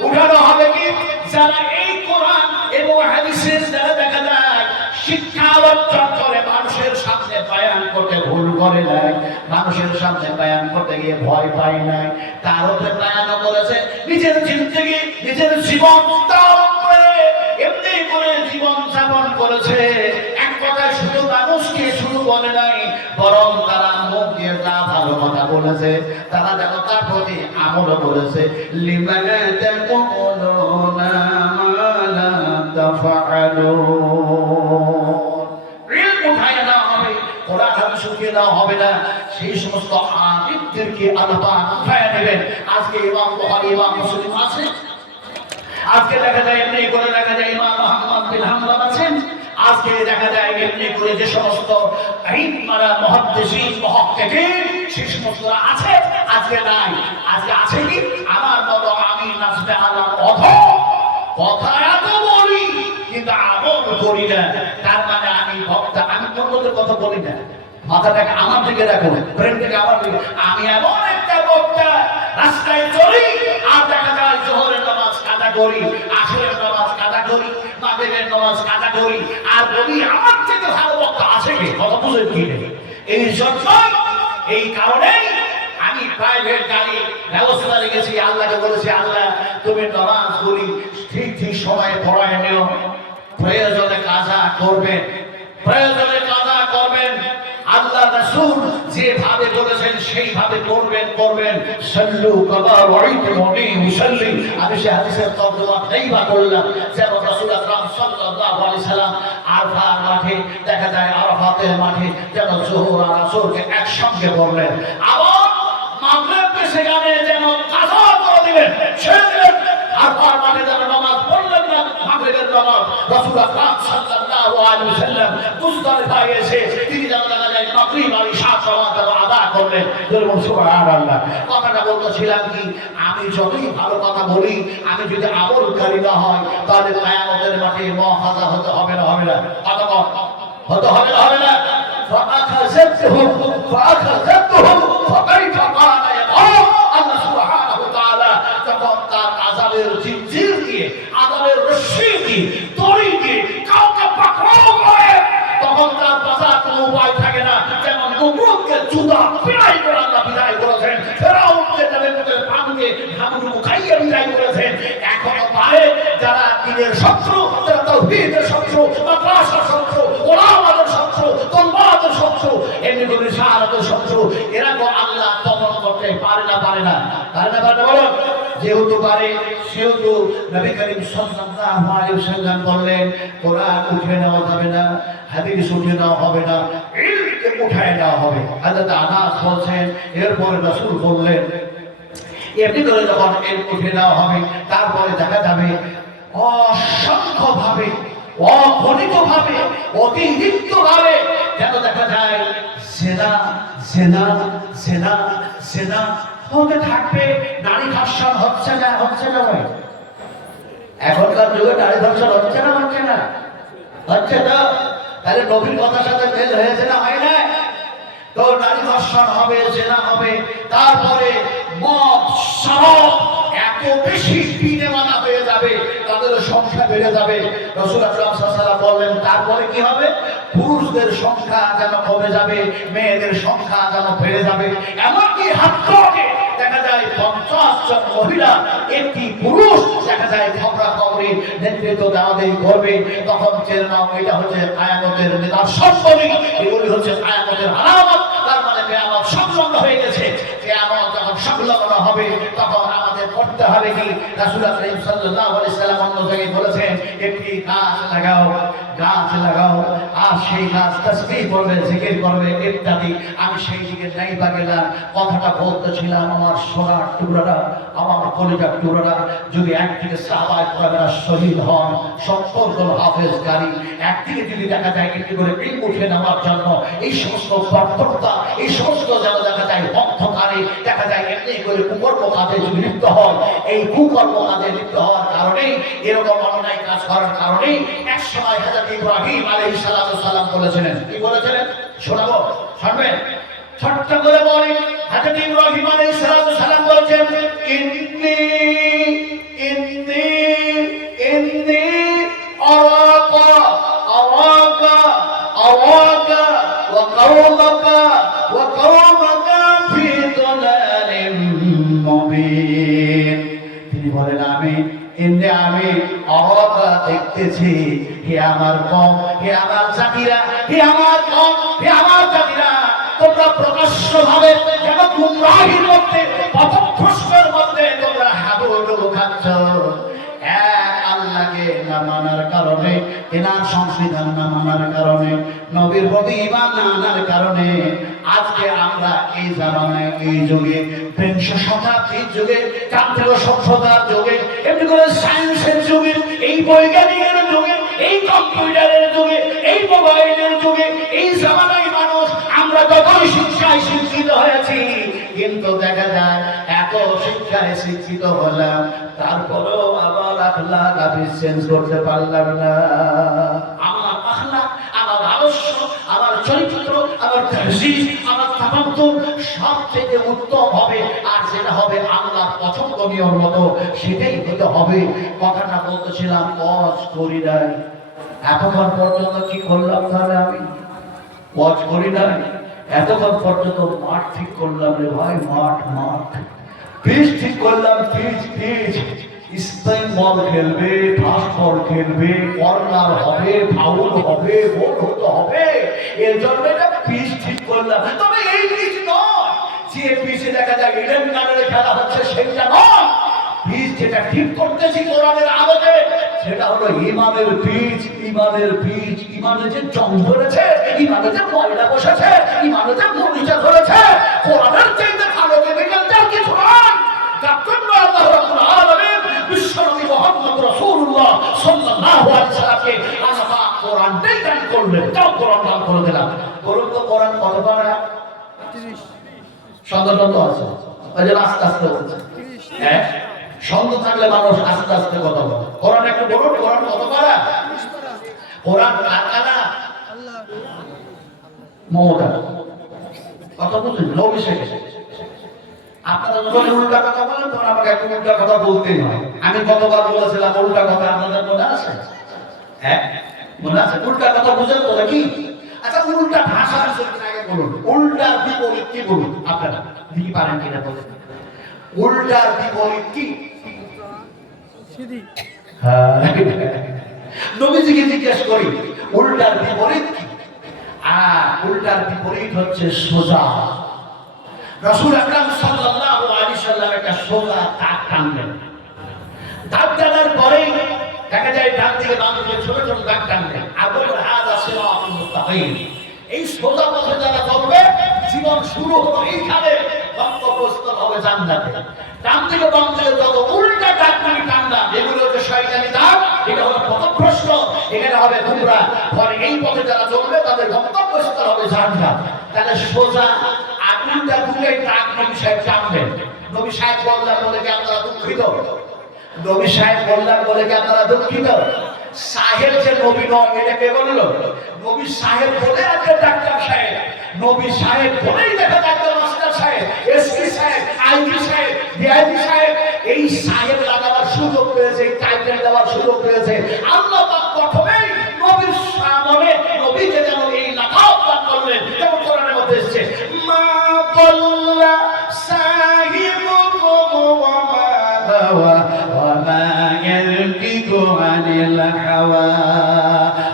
উঠানো হবে কি যারা এই কোরআন এবং হাদিসের যারা দেখা যায় শিক্ষা অর্জন করে মানুষের সামনে বয়ান করতে ভুল করে নাই, মানুষের সামনে বয়ান করতে গিয়ে ভয় পায় নাই, তার উপরে বয়ান করেছে নিজের জিন্দেগি, নিজের জীবন তার উপরে এমনি করে জীবন যাপন করেছে। এক কথায় শুধু মানুষকে শুধু বলে নাই, বরং তারা মুখ দিয়ে যা ভালো কথা বলেছে তারা যেন তার প্রতি আমল করেছে। লিমান তাকুলুনা মা লা তাফআলুন। ইলম উঠায় দেওয়া হবে, কোরআন হাদিস উঠিয়ে দেওয়া হবে না। সেই সমস্ত আলিমদেরকে আল্লাহ উঠায় নেবেন। আজকে ইমাম বুখারী, ইমাম মুসলিম আছে, আজকে দেখা যায় এমনি করে দেখা যায় ইমাম আহমদ বিন হাম্বল আছেন, আজকে দেখা যায় এমনি করে যে সমস্ত আইম্মারা মুহাদ্দিসিন মুহাক্কিকিন সেই সমস্ত আছে, আজকে নাই। আজকে আছে কি আমার মতো আমি নাসবে আলাম অধম, কথা এত বলি কিন্তু আমল করি না। তার মানে আমি ভক্ত, আমি অন্যদের কথা বলি না। মাথাটাকে আমার দিকে রাখো, ব্রেনটাকে আমার দিকে। আমি এমন একটা বক্তা রাস্তায় চলি আর দেখা যায় জোহরের নামাজ কাজা করি, আসরের নামাজ কাজা করি, মাগরিবের নামাজ কাজা করি, আর বলি আমার থেকে ভালো বক্তা আছে কি? কথা বুঝে কি নেই। এই জন্যই এই কারণেই আমি প্রাইভেট গাড়ি ব্যবস্থা রেখেছি। আল্লাহকে বলেছি আল্লাহ তুমি নামাজ পড়ি ঠিক ঠিক সময়ে পড়ায় নিও, প্রয়োজনে কাজা করবেন, প্রয়োজনে কাজা করবেন। আল্লাহ রাসূল যেভাবে বলেছেন সেইভাবে করবেন। সাল্লু কামা রাআইতুমুনি উসাল্লি। আমি সেই হাদিসের তর্জমা নেইবা করলাম যেমন রাসূল আকরাম সাল্লাল্লাহু আলাইহি সাল্লাম আরাফার মাঠে দেখা যায়, আরাফাতের মাঠে যেন যোহর আর আসরকে একসঙ্গে পড়লেন, আবার মাগরিবকে সেখানে যেন কাজা করে দিবেন, ছেড়ে দিবেন। আরাফার মাঠে যেন নামাজ পড়লেন না, মাগরিবের নামাজ রাসূল আকরাম সাল্লাল্লাহু আলাইহি ওয়াসাল্লাম মুজদালিফায় এসে তিনি যেন দেখা যায় মাগরিব আর ইশা সালাত আদা করলেন। বলুন সুবহানাল্লাহ। কথাটা বলতেছিলাম কি, আমি যতই ভালো কথা বলি, আমি যদি আমলকারী না হয় তাহলে কিয়ামতের মাঠে মুআখাযা হতে হবে না, হবে না? কথা বল, হতে হবে না, হবে না? فأخذتهم فكيف كان عقاب। আল্লাহ সুবহানাহু ওয়া তাআলা যখন তার আযাবের জিনজির দিয়ে, আযাবের রশি দিয়ে, দড়ি দিয়ে কাউকে পাকড়াও করে তখন তার বাঁচার কোনো উপায় থাকে না। যেমন নমরুদকে জুতা পিটাই করে আল্লাহ বিদায় করেছেন, ফেরাউনকে তাদের পানিতে হাবুডুবু খাইয়ে বিদায় করেছেন। এখনো পারে যারা দ্বীনের শত্রু, যারা তাওহীদের শত্রু, মাদ্রাসার শত্রু, ওলামাদের শত্রু, তলবাদের শত্রু, এমনি করে শাহাদাতের শত্রু, এরা তো আল্লাহ দমন করতে পারে না, পারে না, পারে না, পারে না। বলো যেহেতু পারে সেহেতু নবী করিম সাল্লাল্লাহু আলাইহি ওয়াসাল্লাম বললেন কোরআন উঠিয়ে নেওয়া যাবে না, হাদিস উঠিয়ে নেওয়া হবে না, ইলমকে উঠায় নেওয়া হবে। হযরত আনাস বলছেন এরপরে রাসূল বললেন এমনি করে যখন ইলম উঠিয়ে নেওয়া হবে তারপরে দেখা যাবে অসংখ্যভাবে, অগণিতভাবে, অতিরিক্তভাবে যেন দেখা যায় জেনা জেনা জেনা জেনা হতে থাকবে। নারী ধর্ষণ হচ্ছে না ভাই? এখনকার যুগে নারী ধর্ষণ হচ্ছে না হচ্ছে তো। তাহলে নবীর কথার সাথে মেল হয়েছে না হয় না? তো নারী ধর্ষণ হবে, জেনা হবে, তারপরে মদ শরাব এত বেশি পিনে মানা হয়ে যাবে, তাদের সংখ্যা বেড়ে যাবে। রাসূল আকরাম সাল্লাল্লাহু আলাইহি ওয়াসাল্লাম বললেন তারপরে কি হবে? পুরুষদের সংখ্যা যেন কমে যাবে, মেয়েদের সংখ্যা যেন বেড়ে যাবে। এমনকি হাত্তকে দেখা যায় 50 জন মহিলা একটি পুরুষ দেখা যায় খবরাখবরি নেতৃত্ব দেওয়া-দেওয়ি করবে। তখন জেনে নাও এটা হচ্ছে কিয়ামতের নিদর্শন। এগুলি হচ্ছে কিয়ামতের আলামত। তার মানে কিয়ামত সংলগ্ন হয়ে গেছে। কিয়ামত যখন সংলগ্ন হবে তখন আমাদের করতে হবে কি? রাসূল আকরাম সাল্লাল্লাহু আলাইহি সাল্লাম অন্য জায়গায় বলেছেন, একটি গাছ লাগাও আর সেই গাছ তাসবিহ করবে, জিকির করবে ইত্যাদি। আমি সেই দিকে যাইবা গেলাম, কথাটা বলতেছিলাম, আমার সোনার টুকরারা, আমার কলিজার টুকরারা, যদি একদিকে সাহাবায়ে কেরামরা শহীদ হন, 70 জন হাফেজ গাড়ি, একদিকে যদি দেখা যায় একটি করে ইলম উঠে নেওয়ার জন্য এই সমস্ত বর্তকতা, এই সমস্ত যেন দেখা যায় অন্ধকারে দেখা যায় এমনি করে কুকর্ম কাজে যদি লিপ্ত হয়, এই কুকর্ম কাজে লিপ্ত হওয়ার কারণে, এরকম অন্যায় কাজ করার কারণে এক সময় হযরত ইব্রাহিম আলাইহিস সালাম বলেছিলেন, কি বলেছিলেন শোনাবো? শুনবেন? ছোট্ট করে বলি। হযরত ইব্রাহিম আলাইহিস সালাম বলেছেন, ইন্নী আরাকা ওয়া কওমাকা ফি দালালিম মুবিন। তিনি বলেন আমি আরাকা দেখতেছি, হে আমার কওম, হে আমার জাতিরা, তোমরা প্রকাশ্যভাবে যেন গুমরাহির মধ্যে, পথভ্রষ্টের মধ্যে তোমরা হাবুডুবু খাচ্ছ। এক আল্লাহকে না মানার কারণে, তেনার সংবিধান না মানার কারণে, নবীর প্রতি ঈমান না আনার কারণে আজকে আমরা এই জামানায়, এই যুগে, বিংশ শতাব্দীর যুগে, যান্ত্রিক সভ্যতার যুগে, এমনি করে সায়েন্সের যুগে, এই বৈজ্ঞানিকের যুগে, এই কম্পিউটারের যুগে, এই মোবাইলের যুগে, এই জামানায় মানুষ আমরা যতই শিক্ষায় শিক্ষিত হয়েছি, কিন্তু দেখা যায় এত শিক্ষায় শিক্ষিত হলাম, তারপরেও আবার আখলাক আমি চেঞ্জ করতে পারলাম না। আমার আখলাক, আমার আদর্শ, আমার চরিত্র, আমার তাহজিব, আমার তামাদ্দুন সবচেয়ে উত্তম হবে, আর যেটা হবে আল্লাহর পছন্দনীয় মতো সেটাই হতে হবে। কথাটা বলতেছিলাম, ওয়াজ করি নাই এতক্ষণ পর্যন্ত। কি করলাম তাহলে? আমি ওয়াজ করি নাই এতক্ষণ পর্যন্ত। মাঠ ঠিক করলাম রে ভাই, মাঠ পিচ ঠিক করলাম, পিচ স্পেন বল খেলবে, ফাস্ট বল খেলবে, কর্নার হবে, ফাউল হবে, গোল হতে হবে, এর জন্য এটা পিচ ঠিক করলাম। তবে এই পিচ নয় যে পিচে দেখা যায় ইডেন গার্ডেনে খেলা হচ্ছে, সেটা নয়। পিচ যেটা ঠিক করতেছি কোরআনের আলোকে, সেটা হলো ঈমানের পিচ। ঈমানের যে জং ধরেছে, ঈমানের যে ময়লা বসেছে, ঈমানের যে মরিচা ধরেছে, কোরআনের চাইতে ভালো কেমিক্যাল কিছু নয়। যার জন্য আল্লাহ রাব্বুল আলামিন বিশ্বনবী মুহাম্মদ রাসূলুল্লাহ সাল্লাল্লাহু আলাইহি সাল্লামকে আল্লাহ কোরআনটাই দান করলেন। তাও কোরআন দান করে দিলাম। বলুন তো কোরআন কত পারা? 30 সন্দেহ আছে, ওই যে আস্তে আস্তে হচ্ছে। হ্যাঁ, সন্দেহ থাকলে মানুষ আস্তে আস্তে কথা বলে। কোরআন একটু বলুন, কোরআন কত পারা? কোরআন কানা আল্লাহ মমতা কথা বুঝলেন? নবী শেখে। আপনারা যখন উল্টা কথা বলেন তখন আমাকে একটু উল্টা কথা বলতেই হয়। আমি কতবার বলেছিলাম উল্টা কথা, আপনাদের মনে আছে? হ্যাঁ মনে আছে? উল্টা কথা বুঝেন তো নাকি? আচ্ছা, উল্টা ভাষা আগে বলুন, উল্টার বিপরীত কি বলুন? আপনারা কি পারেন কিনা বলেন? উল্টার বিপরীত কি? নবীজিকে জিজ্ঞেস করি উল্টার বিপরীত কি? আর উল্টার বিপরীত হচ্ছে সোজা। রাসূল আকরাম সাল্লাল্লাহু আলাইহি সাল্লাম একটা সোজা দাগ টানলেন। দাগ টানার পরে দেখা যায় ডান থেকে বাম দিকে ছোট ছোট দাগ টানলেন। আবুল হাযা সিরাতুল মুস্তাকিম, এই সোজা পথে যারা চলবে জীবন শুরু হলো এইখানে, গন্তব্যস্থল হবে জান্নাতে। ডান থেকে বাম দিকে যত উল্টা দাগ টানলাম, এগুলো হচ্ছে শয়তানি দাগ, এটা হলো পথভ্রষ্ট, এখানে হবে গুমরা। পরে এই পথে যারা চলবে তাদের গন্তব্যস্থল হবে জান্নাত। তাহলে সোজা উল্টা দুটোই ট্রাক নবী সাহেব টানলেন। নবী সাহেব বললেন বলে কি আপনারা দুঃখিত? নবী সাহেব বললেন বলে কি আপনারা দুঃখিত? সাহেব যে নবী নয় এটা কে বললো? নবী সাহেব বলে আছে ডাক্তার সাহেব, নবী সাহেব বলেই দেখা যাচ্ছে মাস্টার সাহেব, এসপি সাহেব, আইজি সাহেব, ডিআইজি সাহেব। এই সাহেব লাগাবার সুযোগ পেয়েছে, এই টাইটেল দেওয়ার সুযোগ পেয়েছে আল্লাহ পাক প্রথমেই নবীর সামনে নবীকে যেন এই লাকাব দান করলেন। যেমন কোরআনের মধ্যে এসেছে মা দাল্লা সাহিবুকুম ওয়া মা গাওয়া ওয়া মা ইয়ানতিকু আনিল হাওয়া।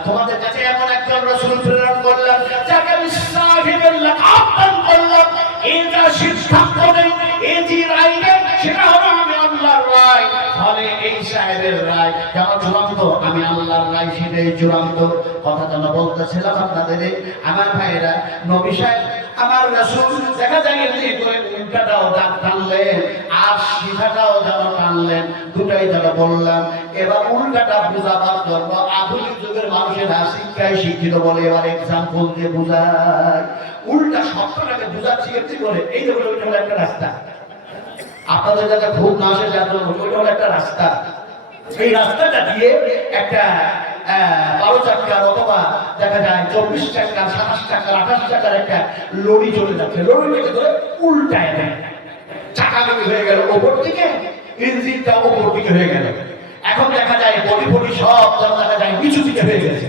তোমাদের কাছে এমন একজন রাসূল প্রেরণ করলাম যাকে আমি সাহিবের লাকাব দান করলাম। এটা সিদ্ধান্ত নেই, এটি রায় নেই, সেটা হলো আমি আল্লাহর রায়। ফলে এই সাহেবের রায় যেমন চূড়ান্ত, আমি আল্লাহর রায় সেটাই চূড়ান্ত। কথা যেন বলতেছিলাম আপনাদের আমার ভাইয়েরা, নবী সাহেব আমার রাসূল দেখা যায় এমনি করে উল্টাটাও দাঁত টানলেন আর সিধাটাও যেন টানলেন, দুটাই যেন বললাম। এবার উল্টাটা বোঝাবার জন্য আধুনিক যুগের মানুষেরা শিক্ষায় শিক্ষিত বলে এবার এক্সাম্পল দিয়ে বোঝায়। উল্টা শব্দটাকে বোঝাচ্ছি এমনি করে, এই যে ওইটা হলো একটা রাস্তা, আপনাদের যাতে খুব না আসে যার জন্য ওইটা হলো একটা রাস্তা। এই রাস্তাটা দিয়ে একটা 12 চাকার অথবা দেখা যায় 24 চাকার, 27 চাকার, 28 চাকার একটা লরি চলে যাচ্ছে। লরিটাকে ধরে উল্টায় দেয়, চাকাগুলি হয়ে গেল ওপর দিকে, ইঞ্জিনটা ওপর দিকে হয়ে গেল। এখন দেখা যায় বডি বডি সব দেখা যায় নিচু দিকে হয়ে গেছে।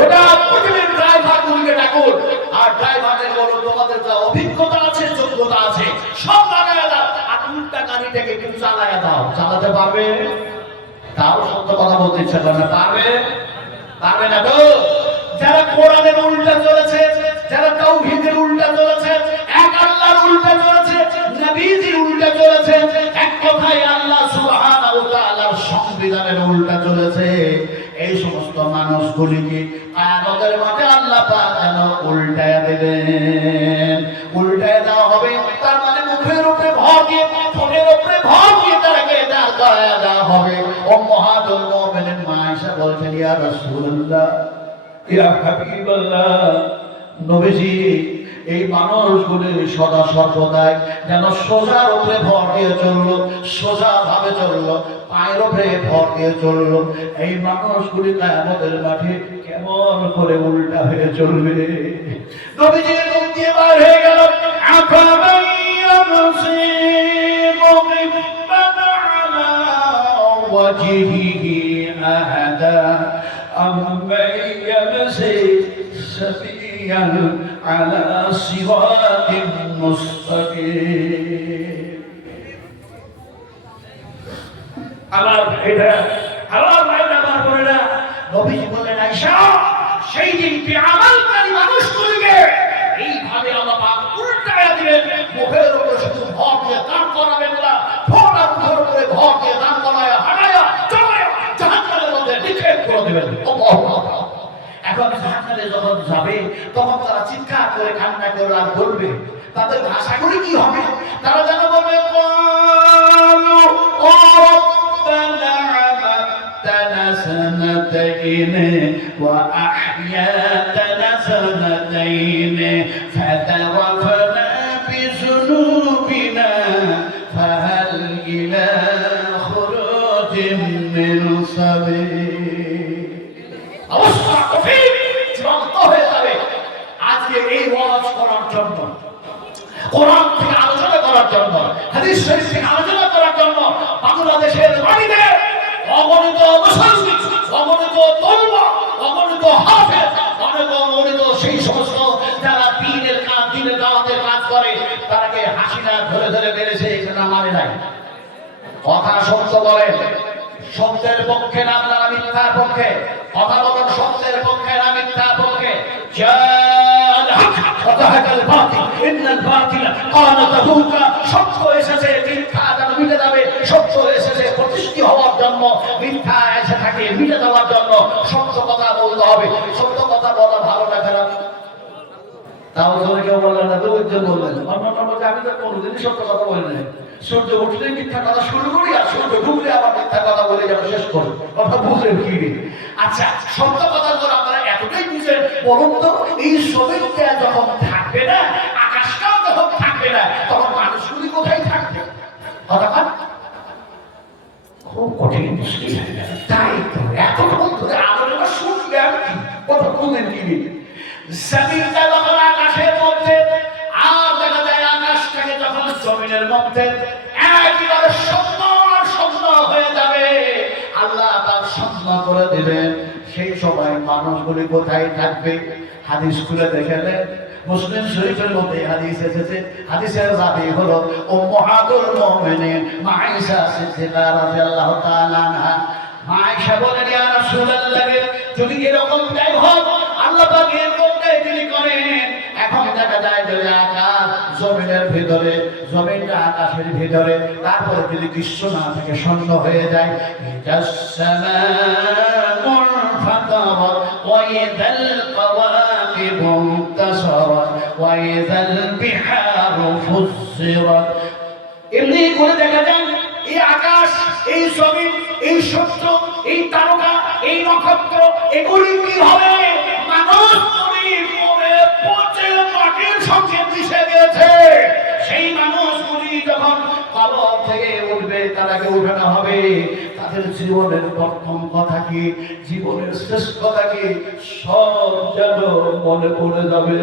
ওটা পৃথিবীর ড্রাইভার গুলিকে ডাকুন আর ড্রাইভারদের বলুন তোমাদের যা অভিজ্ঞতা আছে, যোগ্যতা আছে সব লাগায় দাও আর উল্টা গাড়িটাকে একটু চালায় দাও। চালাতে পারবে? তাও সত্য কথা বলতে ইচ্ছা করে না, পারবে? পারবে না তো? যারা কোরআনের উল্টা চলেছে, যারা তাওহীদের উল্টা চলেছে, এক আল্লাহর উল্টা চলেছে, নবীজির উল্টা চলেছে, এক কথায় আল্লাহ সুবহানাহু ওয়া তাআলার সংবিধানের উল্টা চলেছে, এই সমস্ত মানুষগুলিকে কিয়ামতের মাঠে আল্লাহ পাক যেন উল্টায় দেবেন। উল্টায় দেওয়া হবে তার মানে মুখের উপরে ভর দিয়ে, ঠোঁটের উপরে ভর দিয়ে তারাকে দাঁড় করায় দেওয়া হবে। উম্মাহাতুল মুমিনিন মা আয়েশা বলছেন ইয়া রাসূলুল্লাহ, ইয়া হাবিবাল্লাহ, নবীজি এই মানুষগুলি সদা সর্বদাই যেন সোজা উপরে ভর দিয়ে চললো, সোজা ভাবে চললো, পায়ের উপরে ভর দিয়ে চললো। এই মানুষগুলি কিয়ামতের মাঠে কেমন করে উল্টা হয়ে চলবে? নবীজির মুখ দিয়ে বার হয়ে গেল আফামাইয়া মুসিবু মিম্মান আলা ওয়াজহিহি আহাদা আম্মান ইয়ামসি সাবিয়ান আলা সিরাতিন মুস্তাকিম। আমার ভাইরা, আমার ভাইরা, আমার বোনেরা, নবীজি বললেন আয়েশা সেই দিন আমলকারী মানুষগুলিকে এইভাবে আল্লাহ পাক উল্টায়া দিবেন। মুখের উপরে শুধু ভর দিয়ে দান করাবেন না, ঠোঁট আর মুখের উপরে ভর দিয়ে দান করায়া হাঁটায়া চলায়া জাহান্নামের মধ্যে নিক্ষেপ করে দিবেন। আল্লাহু আকবার। এখন জাহান্নামে যখন যাবে তখন তারা চিৎকার করে কান্না করে আর বলবে, তাদের ভাষাগুলি কি হবে? তারা যেন বলবে ক্বালু ও রাব্বানা আমাতনা সানাতাইন ওয়া আহইয়াতানা সানাতাইন ফাতাওয়াফানা বিযুনুবিনা ফাহাল ইলা খুরুজিম মিন সাবিল। অবস্থা কঠিন, চূড়ান্ত হয়ে যাবে। আজকে এই ওয়াজ করার জন্য, কোরআন থেকে আলোচনা করার জন্য, হাদিস শরীফ থেকে আলোচনা করার জন্য বাংলাদেশের মাটিতে অগণিত মুসলমান, অগণিত তলবা, অগণিত হাফেজ, অগণিত সেই সমস্ত যারা দ্বীনের কাজ, দ্বীনের দাওয়াতের কাজ করে, তারাকে হাসিনা ধরে ধরে মেরেছে, এটা মানে নাই। কথা সত্য বলেন, সত্যের পক্ষে না আপনারা মিথ্যার পক্ষে? কথা বলেন, সত্যের পক্ষে না মিথ্যার পক্ষে? সত্য এসেছে, মিথ্যা যেন মিটে যাবে। সত্য এসেছে প্রতিষ্ঠিত হওয়ার জন্য, মিথ্যা এসে থাকে মিটে যাওয়ার জন্য। সত্য কথা বলতে হবে। সত্য কথা বলা ভালো না খারাপ? তাও ধরে কেউ বললেন না, দৌড় বললেন। আমি তো কোনোদিনই সত্য কথা বলি না। সূর্য উঠলে মিথ্যা কথা শুরু করি আর সূর্য ডুবলে আবার মিথ্যা কথা বলে যেন শেষ করি। কথা বুঝলেন কি? আচ্ছা, সত্য কথা করে আপনারা এতটাই বুঝেন, বলুন তো এই শরীরটা যখন থাকবে না, আকাশটাও যখন থাকবে জমিনের মধ্যে একেবারে শূন্য হয়ে যাবে। আল্লাহ তার শূন্য করে দিবেন। সেই সময় মানুষগুলি কোথায় থাকবে? হাদিস খুলে দেখেলেন, মুসলিম শরীফের মধ্যে হাদিস এসেছে। হাদিসের রাবি হলো উম্মাহাতুল মুমিনিন মা আয়েশা সিদ্দিকা রাদিয়াল্লাহু তাআলা আনহা। মা আয়েশা বলেন, ইয়া রাসূলুল্লাহ, যদি এরকম টাইম হয় আল্লাহ পাক এরকমটাই তিনি করেন। এখন দেখা যায় যে আকাশ জমিনের ভিতরে, জমিনটা আকাশের ভিতরে, তারপরে যদি দৃশ্য না থেকে শূন্য হয়ে যায়। এমনি করে দেখা যায় এই আকাশ, এই জমিন, এই সূর্য, এই তারকা, এই নক্ষত্র, এগুলি কি হবে? মানুষ পচে মাটির সঙ্গে মিশে গেছে। সেই মানুষগুলি যখন কবর থেকে উঠবে, তারাকে উঠানো হবে। তাদের জীবনের প্রথম কথা কি, জীবনের শেষ কথা কি, সব যেন মনে পড়ে যাবে।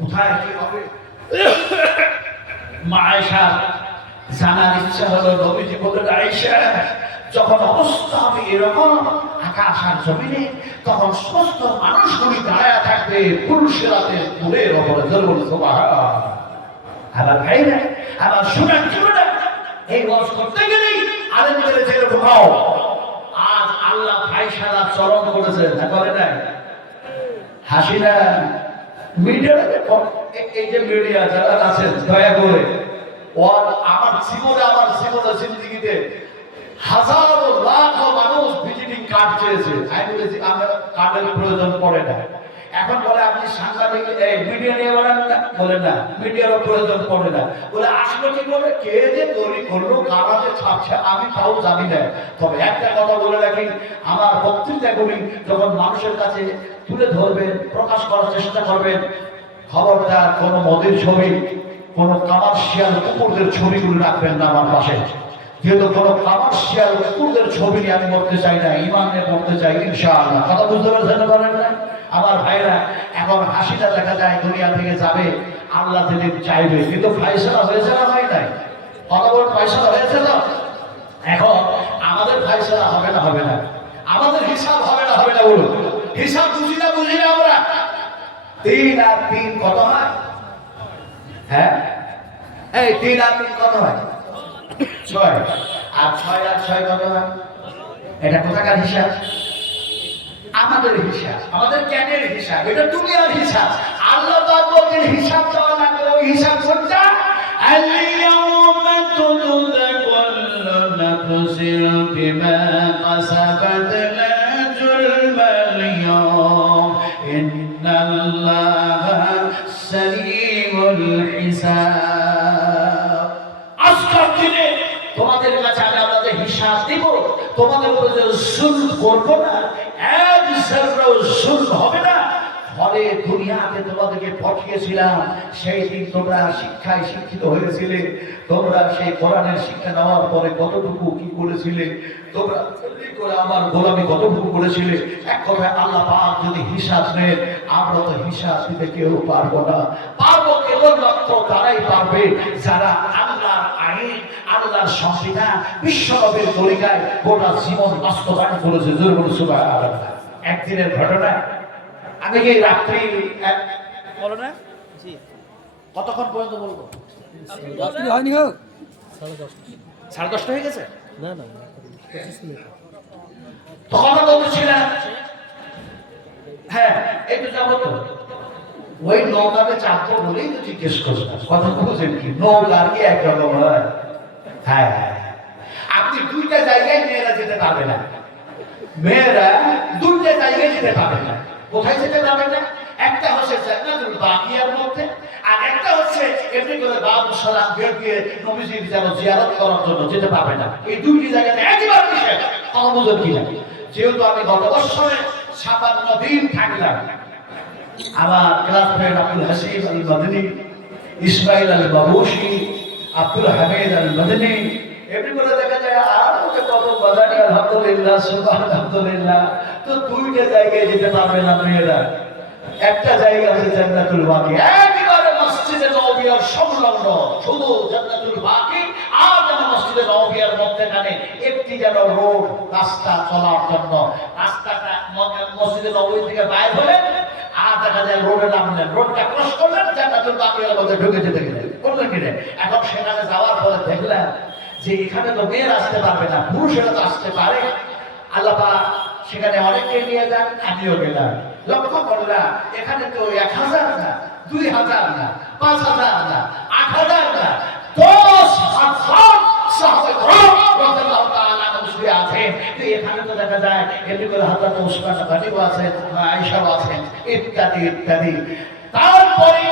কোথায় কি হবে? মা আয়েশা জানার ইচ্ছা হলো। নবীজি বললেন, আয়েশা, যখন অবস্থা হবে এরকম আকাশ আর জমিনে, তখন সমস্ত মানুষগুলি দাঁড়ায় থাকবে পুরুষেরাতে ফুলের ওপরে। জরুর সুবহানাল্লাহ। আমার ভাইরা, আমার শোনার জীবনে এই ওয়াজ করতে গেলেই আলেমদের জেলে ঢুকাও। আজ আল্লাহ ফায়সালা চরণ করেছেন, না করে নাই? হাসিনা মিডিয়া, এই যে মিডিয়া যারা আছেন, দয়া করে আমার জীবনে জিন্দিগিতে হাজারো লাখ মানুষ ভিজিটিং কার্ড চেয়েছে। আমি বলেছি আমার কার্ডের প্রয়োজন পড়ে না। এখন বলে আপনি সাংবাদিক মিডিয়া নিয়ে বলেন না, বলে না মিডিয়ারও প্রয়োজন পড়ে না। বলে আসলে কি বলে, কে যে তৈরি করলো, কারা যে ছাপছে, আমি তাও জানি না। তবে একটা কথা বলে রাখি, আমার বক্তৃতাগুলি যখন মানুষের কাছে তুলে ধরবেন, প্রকাশ করার চেষ্টা করবেন, খবরদার কোনো মোদির ছবি, কোন কমার্শিয়াল কুকুরদের ছবিগুলো রাখবেন না আমার পাশে। যেহেতু কোন কমার্শিয়াল কুকুরদের ছবি নিয়ে আমি করতে চাই না, ইমানে করতে চাই ইনশাআল্লাহ। কথা বুঝতে পারছেন না? আমার ভাইরা, এখন হাসিটা দেখা যায় দুনিয়া থেকে যাবে, আল্লাহ যেদিন চাইবে। কিন্তু ফায়সালা হয়েছে না, হয় নাই? কথা বল, ফায়সালা হয়েছে না? এখন আমাদের ফায়সালা হবে না, হবে না? আমাদের হিসাব হবে না, হবে না? বলুন, হিসাব বুঝি না আমরা? 3 আর 3 কত হয়? হ্যাঁ, এই 3 আর 3 কত হয়? 6। আর 6 আর 6 কত হয়? এটা কোথাকার হিসাব? আমাদের হিসাব, আমাদের জ্ঞানের হিসাব, এটা দুনিয়ার হিসাব। আল্লাহ পাক বলেন হিসাব দেওয়া লাগবে। ওই হিসাব কোনটা? আল-ইয়াওমা তুজজা কুল্লু নাফসিন বিমা কাসাবাত লা যুলমাল ইয়াওম ইন্নাল্লাহা সারিউল হিসাব। আজকের দিনে তোমাদের কাছে আমরা যে হিসাব দিব, তোমাদের উপরে যে জুলম করব না, এক জাররাও জুলম হবে না। ফলে দুনিয়াতে তোমাদেরকে পাঠিয়েছিলাম, সেই দিন তোমরা শিক্ষায় শিক্ষিত হয়েছিলে। তোমরা সেই কোরআনের শিক্ষা নেওয়ার পরে কতটুকু কি করেছিলে, তোমরা করে আমার গোলামি কতটুকু করেছিলে। এক কথায় আল্লাহ পাক যদি হিসাব নেন, আমরা তো হিসাব দিতে কেউ পারবো না। পারবো কেবলমাত্র তারাই পারবে যারা আল্লাহর আইন, আল্লাহর সংবিধান, বিশ্বনবীর তরিকায় গোটা জীবন বাস্তবায়ন করেছে। জোরে সুবহানাল্লাহ। একদিনের ঘটনা, আমি কি রাত্রি বলো না, জি কতক্ষণ পর্যন্ত বলবো? হয়নি, হোক 10:30 হয়ে গেছে। না না, 25 মিনিট। তো কথা বলছিলাম, হ্যাঁ একটু যাবো তো। ওই নৌকাতে চাপবো বলেই তো জিজ্ঞেস করছিলাম। কথা বলছেন কি, নৌকার কি একরকম হয়? হ্যাঁ হ্যাঁ, আপনি দুইটা জায়গায় মেয়েরা যেতে পারবে না। মেয়েরা দুইটা জায়গায় যেতে পারবে না। কোথায় যেতে পারবে না? একটা হচ্ছে জান্নাতুল বাকিয়ার মধ্যে, আর একটা হচ্ছে এমনি করে বাবু সালাম বের দিয়ে নবীজির জিয়ারত করার জন্য যেতে পারবে না। এই দুইটি জায়গাতে একবার নিষেধ। কথা বুঝেন কি না? যেহেতু আমি গত বছরে 57 দিন থাকলাম, আমার ক্লাসমেট আব্দুল হাসিব আল মাদনী, ইসমাইল আল বাবুশি, আব্দুল হামিদ আল মাদনী, এমনি করে দেখা যায় আর কত বাজারে আলহামদুলিল্লাহ সুবহানাল্লাহ। তো দুইটা জায়গায় যেতে পারবে না মেয়েরা, একটা জায়গা আছে জান্নাতুল বাকি, একেবারে মসজিদে নববীর সংলগ্ন, শুধু জান্নাতুল বাকি আর যেন মসজিদে নববীর মধ্যখানে একটি যেন রোড রাস্তা চলার জন্য, রাস্তাটা মসজিদে নববী থেকে বাইরে হলে আর দেখা যায় রোডে নামলেন, রোডটা ক্রস করলেন, জান্নাতুল বাকির মধ্যে ঢুকে যেতে গেলেন, বললেন কিনে। এখন সেখানে যাওয়ার পরে দেখলেন যে এখানে তো মেয়েরা আসতে পারবে না, পুরুষেরা তো আসতে পারে। আল্লাহ পাক সেখানে অনেককে নিয়ে যান, আমিও গেলাম। লক্ষ্য করলাম এখানে তো 1000 না, 2000 না, 5000 না, 8000 না, 10,000 সাহাবায়ে কেরাম রাদিয়াল্লাহু তাআলা মুসলিম আছেন। তো এখানে তো দেখা যায় এমনি করে হযরত ওসমান গনিও আছেন, আয়েশাও আছেন, ইত্যাদি ইত্যাদি। তারপরে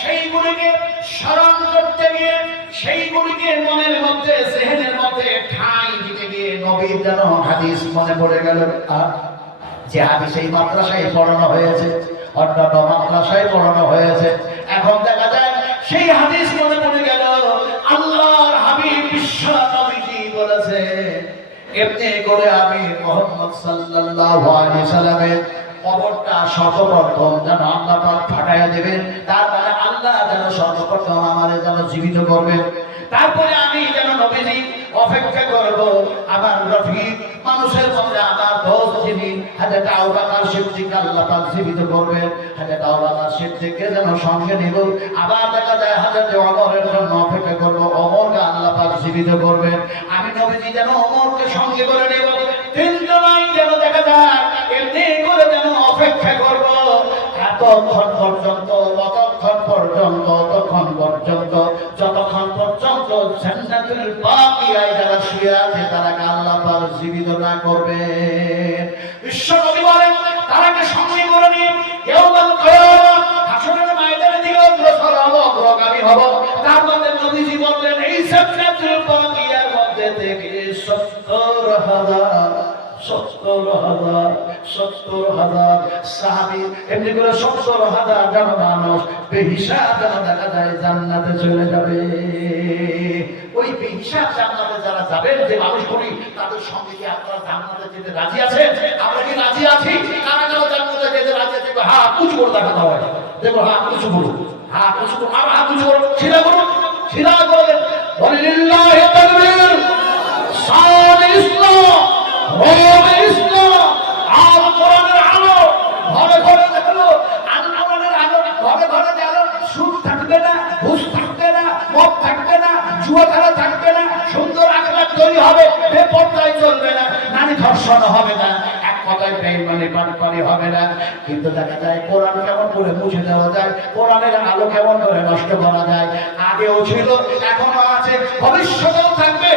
সেইগুলিকে স্মরণ করতে গিয়ে, সেইগুলিকে মনের মধ্যে জেহেনের মধ্যে ঠাঁই দিতে গিয়ে নবীর যেন হাদিস মনে পড়ে গেল। আর যে হাদিস এই মাদ্রাসায় পড়ানো হয়েছে, অন্যান্য মাদ্রাসায় পড়ানো হয়েছে, এখন দেখা যায় সেই হাদিস মনে পড়ে গেল। আল্লাহর হাবিব বিশ্ব নবীজি বলেছে, এমনি করে আমি মুহাম্মদ সাল্লাল্লাহু আলাইহি সাল্লামের কবরটা সর্বপ্রথম যেন আল্লাহ পাক ফাটাইয়া দেবেন, তারপরে আল্লাহ যেন সর্বপ্রথম আমাদের যেন জীবিত করবেন, তারপরে আমি যেন নবীজি অপেক্ষা করব আমার রফিক মানুষের মধ্যে আমার দোস্ত যিনি হযরত আবু বকর সিদ্দিক আল্লাহ পাক জীবিত করবেন, হযরত আবু বকর সিদ্দিককে যেন সঙ্গে নিব। আবার দেখা যায় হযরত ওমরের জন্য অপেক্ষা করব, ওমরকে আল্লাহ পাক জীবিত করবেন, আমি নবীজি যেন ওমরকে সঙ্গে করে নেব। তিনজনই যেন দেখা যায় এমনি করে যেন অপেক্ষা করব এতক্ষণ পর্যন্ত, ততক্ষণ পর্যন্ত, ততক্ষণ পর্যন্ত, যতক্ষণ পর্যন্ত জান্নাতুল বাকিয়ায় যারা শুয়ে আছে তারাকে আল্লাহ পাক জীবিত না করবে। বিশ্বনবী বলেন তারাকে সঙ্গে করে নিয়ে ইয়াউমুল কিয়ামত হাসরের ময়দানে দিকে অগ্রসর হব, অগ্রগামী হব। তার মধ্যে নবীজি বললেন এই জান্নাতুল বাকিয়ার মধ্যে থেকে 70,000 সাহাবী, এমনি করে 70,000 জন মানুষ বেহিসাব যেন দেখা যায় জান্নাতে চলে যাবে। ওই বেহিসাব জান্নাতে যারা যাবেন, যে মানুষগুলি, তাদের সঙ্গে কি আপনারা জান্নাতে যেতে রাজি আছেন? আমরা কি রাজি আছি? কারা কারা জান্নাতে যেতে রাজি আছে? হ্যাঁ উঁচু করে দেখাতে হয়, দেখো হ্যাঁ উঁচু করুন, হ্যাঁ উঁচু করুন, আর হাত উঁচু করুন, সিধা করুন, সিধা করে ওয়ালিল্লাহি তাকবীর, সালাম ইসলাম, রবে ইসলাম। আর কোরআনের আলো ঘরে ঘরে দেখলো, আন্দোলনের আলো ঘরে ঘরে দেখলো। সুদ থাকবে না, ঘুষ থাকবে না, মদ থাকবে না, জুয়া খেলা থাকবে না, সুন্দর আখলাক তৈরি হবে, বেপরদায় চলবে না, নারী ধর্ষণ হবে না, এক কথায় বেঈমানি বাটপারি হবে না। কিন্তু দেখা যায় কোরআন কেমন করে মুছে দেওয়া যায়, কোরআনের আলো কেমন করে নষ্ট করা যায়। আগেও ছিল, এখনো আছে, ভবিষ্যতেও থাকবে।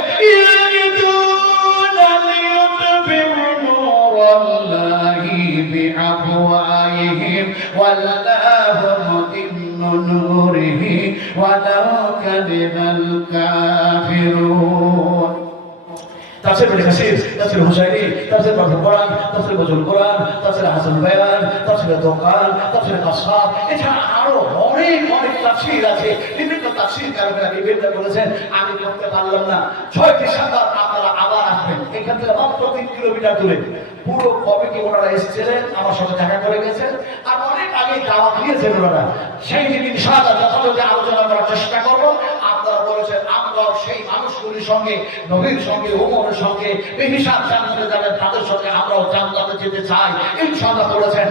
والله بأفواههم والله متم نوره ولو كره الكافرون। তাফসীর ইবনে কাসীর, তাফসীর হুসাইনি, তাফসীর বারুল কোরআন, তাফসীর বাজুল কোরআন, তাফসীর হাসান বায়ান, তাফসীর দোকান, তাফসীর কাসাব, এছাড়া আরো অনেক অনেক তাফসীর আছে। বিভিন্ন তাফসীরকাররা বিভিন্ন বলেছেন, আমি করতে পারলাম না। 6 ডিসেম্বর আপনারা আবার আসবেন, এখান থেকে মাত্র 3 কিলোমিটার দূরে। পুরো কমিটি ওনারা এসেছিলেন, আমার সঙ্গে দেখা করে গেছেন, আর অনেক আগে দাওয়াত দিয়েছেন ওনারা। সেই দিন ইনশাআল্লাহ যথাযথ আলোচনা করার চেষ্টা করব। আপনারা বলেছেন আমরাও সেই মানুষগুলির সঙ্গে, নবীর সঙ্গে, ওমরের সঙ্গে বেহিসাব জান্নাতে যাবেন, তাদের সঙ্গে আমরাও জান্নাতে যেতে চাই ইনশাআল্লাহ বলেছেন।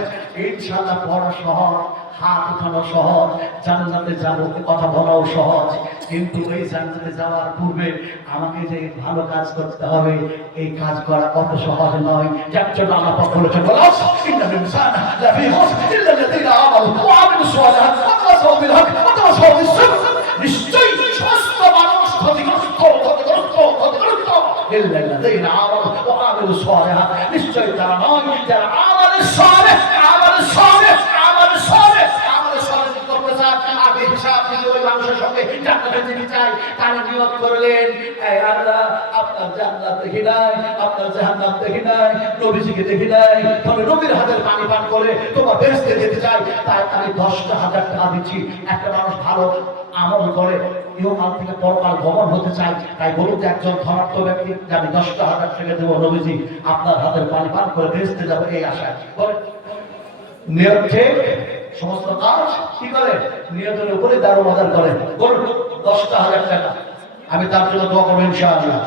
ইনশাআল্লাহ পড়া সহজ, হাত উঠানো সহজ, জান্নাতে যাব কথা বলাও সহজ, কিন্তু এই জান্নাতে যাওয়ার পূর্বে আমাকে যে ভালো কাজ করতে হবে, এই কাজ করা অত সহজ নয়। যার জন্য আল্লাহ পাক বলেছেন ইন্নাল ইনসানা লাফি খুসর ইল্লা আল্লাযীনা আমানু ওয়া আমিলুস সালিহাত ওয়া তাওয়াসাউ বিল হক ওয়া তাওয়াসাউ বিস সাবর। নিশ্চয়ই সমস্ত মানুষ ক্ষতিগ্রস্ত, ক্ষতিগ্রস্ত, ক্ষতিগ্রস্ত ইল্লা আল্লাযীনা আমানু ওয়া আমিলুস সালিহাত। নিশ্চয়ই তারা নয় যারা আমালে সালেহ, আমালে সালেহ, আমালে সালেহ, আমালে সালেহ করতে চায়, আর বেহিসাব দিয়ে ওই মানুষের সঙ্গে জান্নাতে যেতে চায়। তারা নিয়ত করলেন, এই আল্লাহ আপনার জান্নাত দেখি নাই, আপনার জাহান্নাম দেখি নাই, নবীজিকে দেখি নাই, তবে নবীর হাতের পানি পান করে তোমার বেহেশতে যেতে চাই, তাই আমি 10,000 টাকা দিচ্ছি। একটা মানুষ ভালো আমল করে ইহকাল থেকে পরকাল গমন হতে চাই, তাই বলুন একজন ধনাত্ম ব্যক্তি যে আমি 10,000 টাকা দেবো নবীজি, আপনার হাতের পানি পান করে বেহেশতে যাবো এই আশায় বলেন। নিয়ত ঠিক, সমস্ত কাজ কি করে নিয়তের উপরে দারোমদার করে। বলুন 10,000 টাকা, আমি তার জন্য দোয়া করবো ইনশাআল্লাহ।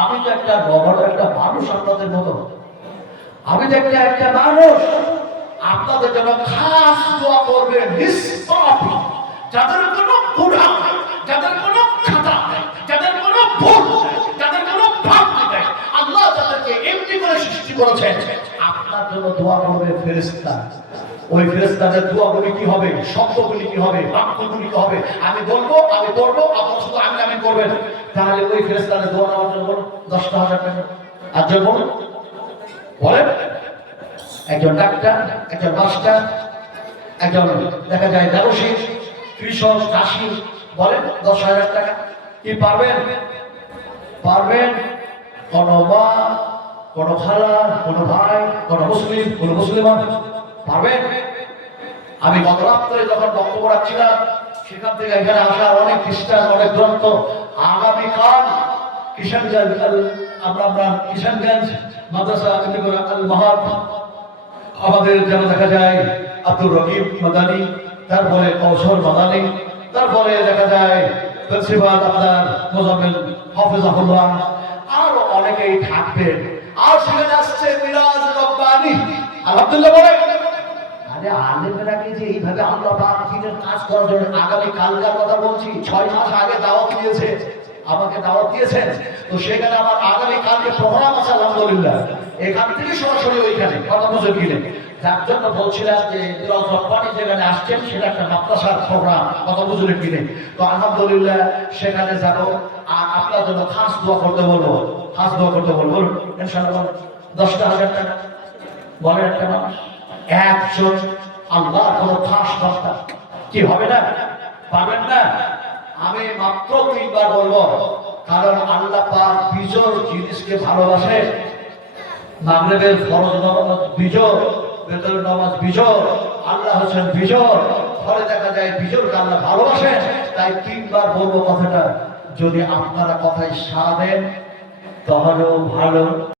আমি তো একটা নগর একটা মানুষ আপনাদের মতো, আমি তো একটা মানুষ, আপনাদের জন্য খাস দোয়া করবে নিষ্পাপ, যাদের কোনো গুনাহ নাই, যাদের কোনো খাতা নাই, যাদের কোনো ভুল নাই, যাদের কোনো পাপ নাই, আল্লাহ তাদেরকে এমনি করে সৃষ্টি করেছেন, আপনার জন্য দোয়া করবে ফেরেশতা। ওই ফেরেশতাদের দোয়াগুলি কি হবে, শব্দগুলি কি হবে, বাক্যগুলি কি হবে, আমি বলবো, আমি পড়বো, আপনারা শুধু আমি করবেন। তাহলে ওই ফেরেশতাদের দোয়া নেওয়ার জন্য বলুন 10,000 টাকা। আর যে বলুন বলেন, একজন ডাক্তার, একজন মাস্টার, একজন দেখা যায় ব্যবসায়ী, কৃষক, চাষি, বলেন 10,000 টাকা কি পারবেন? পারবেন? কোন মা, কোন খালা, কোন ভাই, কোন মুসলিম, কোন মুসলিমান পারবেন? আমি গত রাত্রে যখন বক্তব্য রাখছিলাম, সেখান থেকে এখানে আসা অনেক খ্রিস্টান, অনেক গ্রন্থ, আগামীকাল কিষানগঞ্জ আমরা কিষানগঞ্জ মাদ্রাসা আল মাহাদ, আমাদের যেন দেখা যায় আব্দুর রকিব মাদানী, তারপরে কৌশল মাদানী, তারপরে দেখা যায় প্রিন্সিপাল আপনার মোজাম্মেল হাফিজাহুল্লাহ, আরো অনেকেই থাকবেন। আর সেখানে আসছে মিরাজ রব্বানী, আলহামদুলিল্লাহ বলে। আরে আলেমেরা কি যে এইভাবে আল্লাহ পাক দিনের কাজ করার জন্য, আগামী কালকার কথা বলছি, 6 মাস আগে দাওয়াত দিয়েছে, আমাকে দাওয়াত দিয়েছেন, তো সেখানে আমার আগামী কালকে প্রোগ্রাম আছে আলহামদুলিল্লাহ, এখান থেকে সরাসরি ওইখানে কথা বুঝে গেলে, যার জন্য বলছিলাম যে মিরাজ রব্বানী যেখানে আসছেন সেটা একটা মাদ্রাসার প্রোগ্রাম, কথা বুঝলে কিনে, তো আলহামদুলিল্লাহ সেখানে যাব। আর আপনার জন্য খাস দোয়া করতে বলবো, খাস দোয়া করতে বলবো, ইনশাআল্লাহ 10,000 টাকা বলেন একটা মানুষ, একজন আল্লাহ কোন খাস বার্তা কি হবে না, পাবেন না? আমি মাত্র 3 বার বলবো, কারণ আল্লাহ পাক বিজোড় জিনিসকে ভালোবাসে। মাগরিবের ফরজ নামাজ বিজোড়, বেতর নামাজ বিজোড়, আল্লাহ হচ্ছেন বিজোড়, ফলে দেখা যায় বিজোড়কে আল্লাহ ভালোবাসেন। তাই 3 বার বলবো কথাটা, যদি আপনারা কথায় সাড়া দেন তাহলেও ভালো।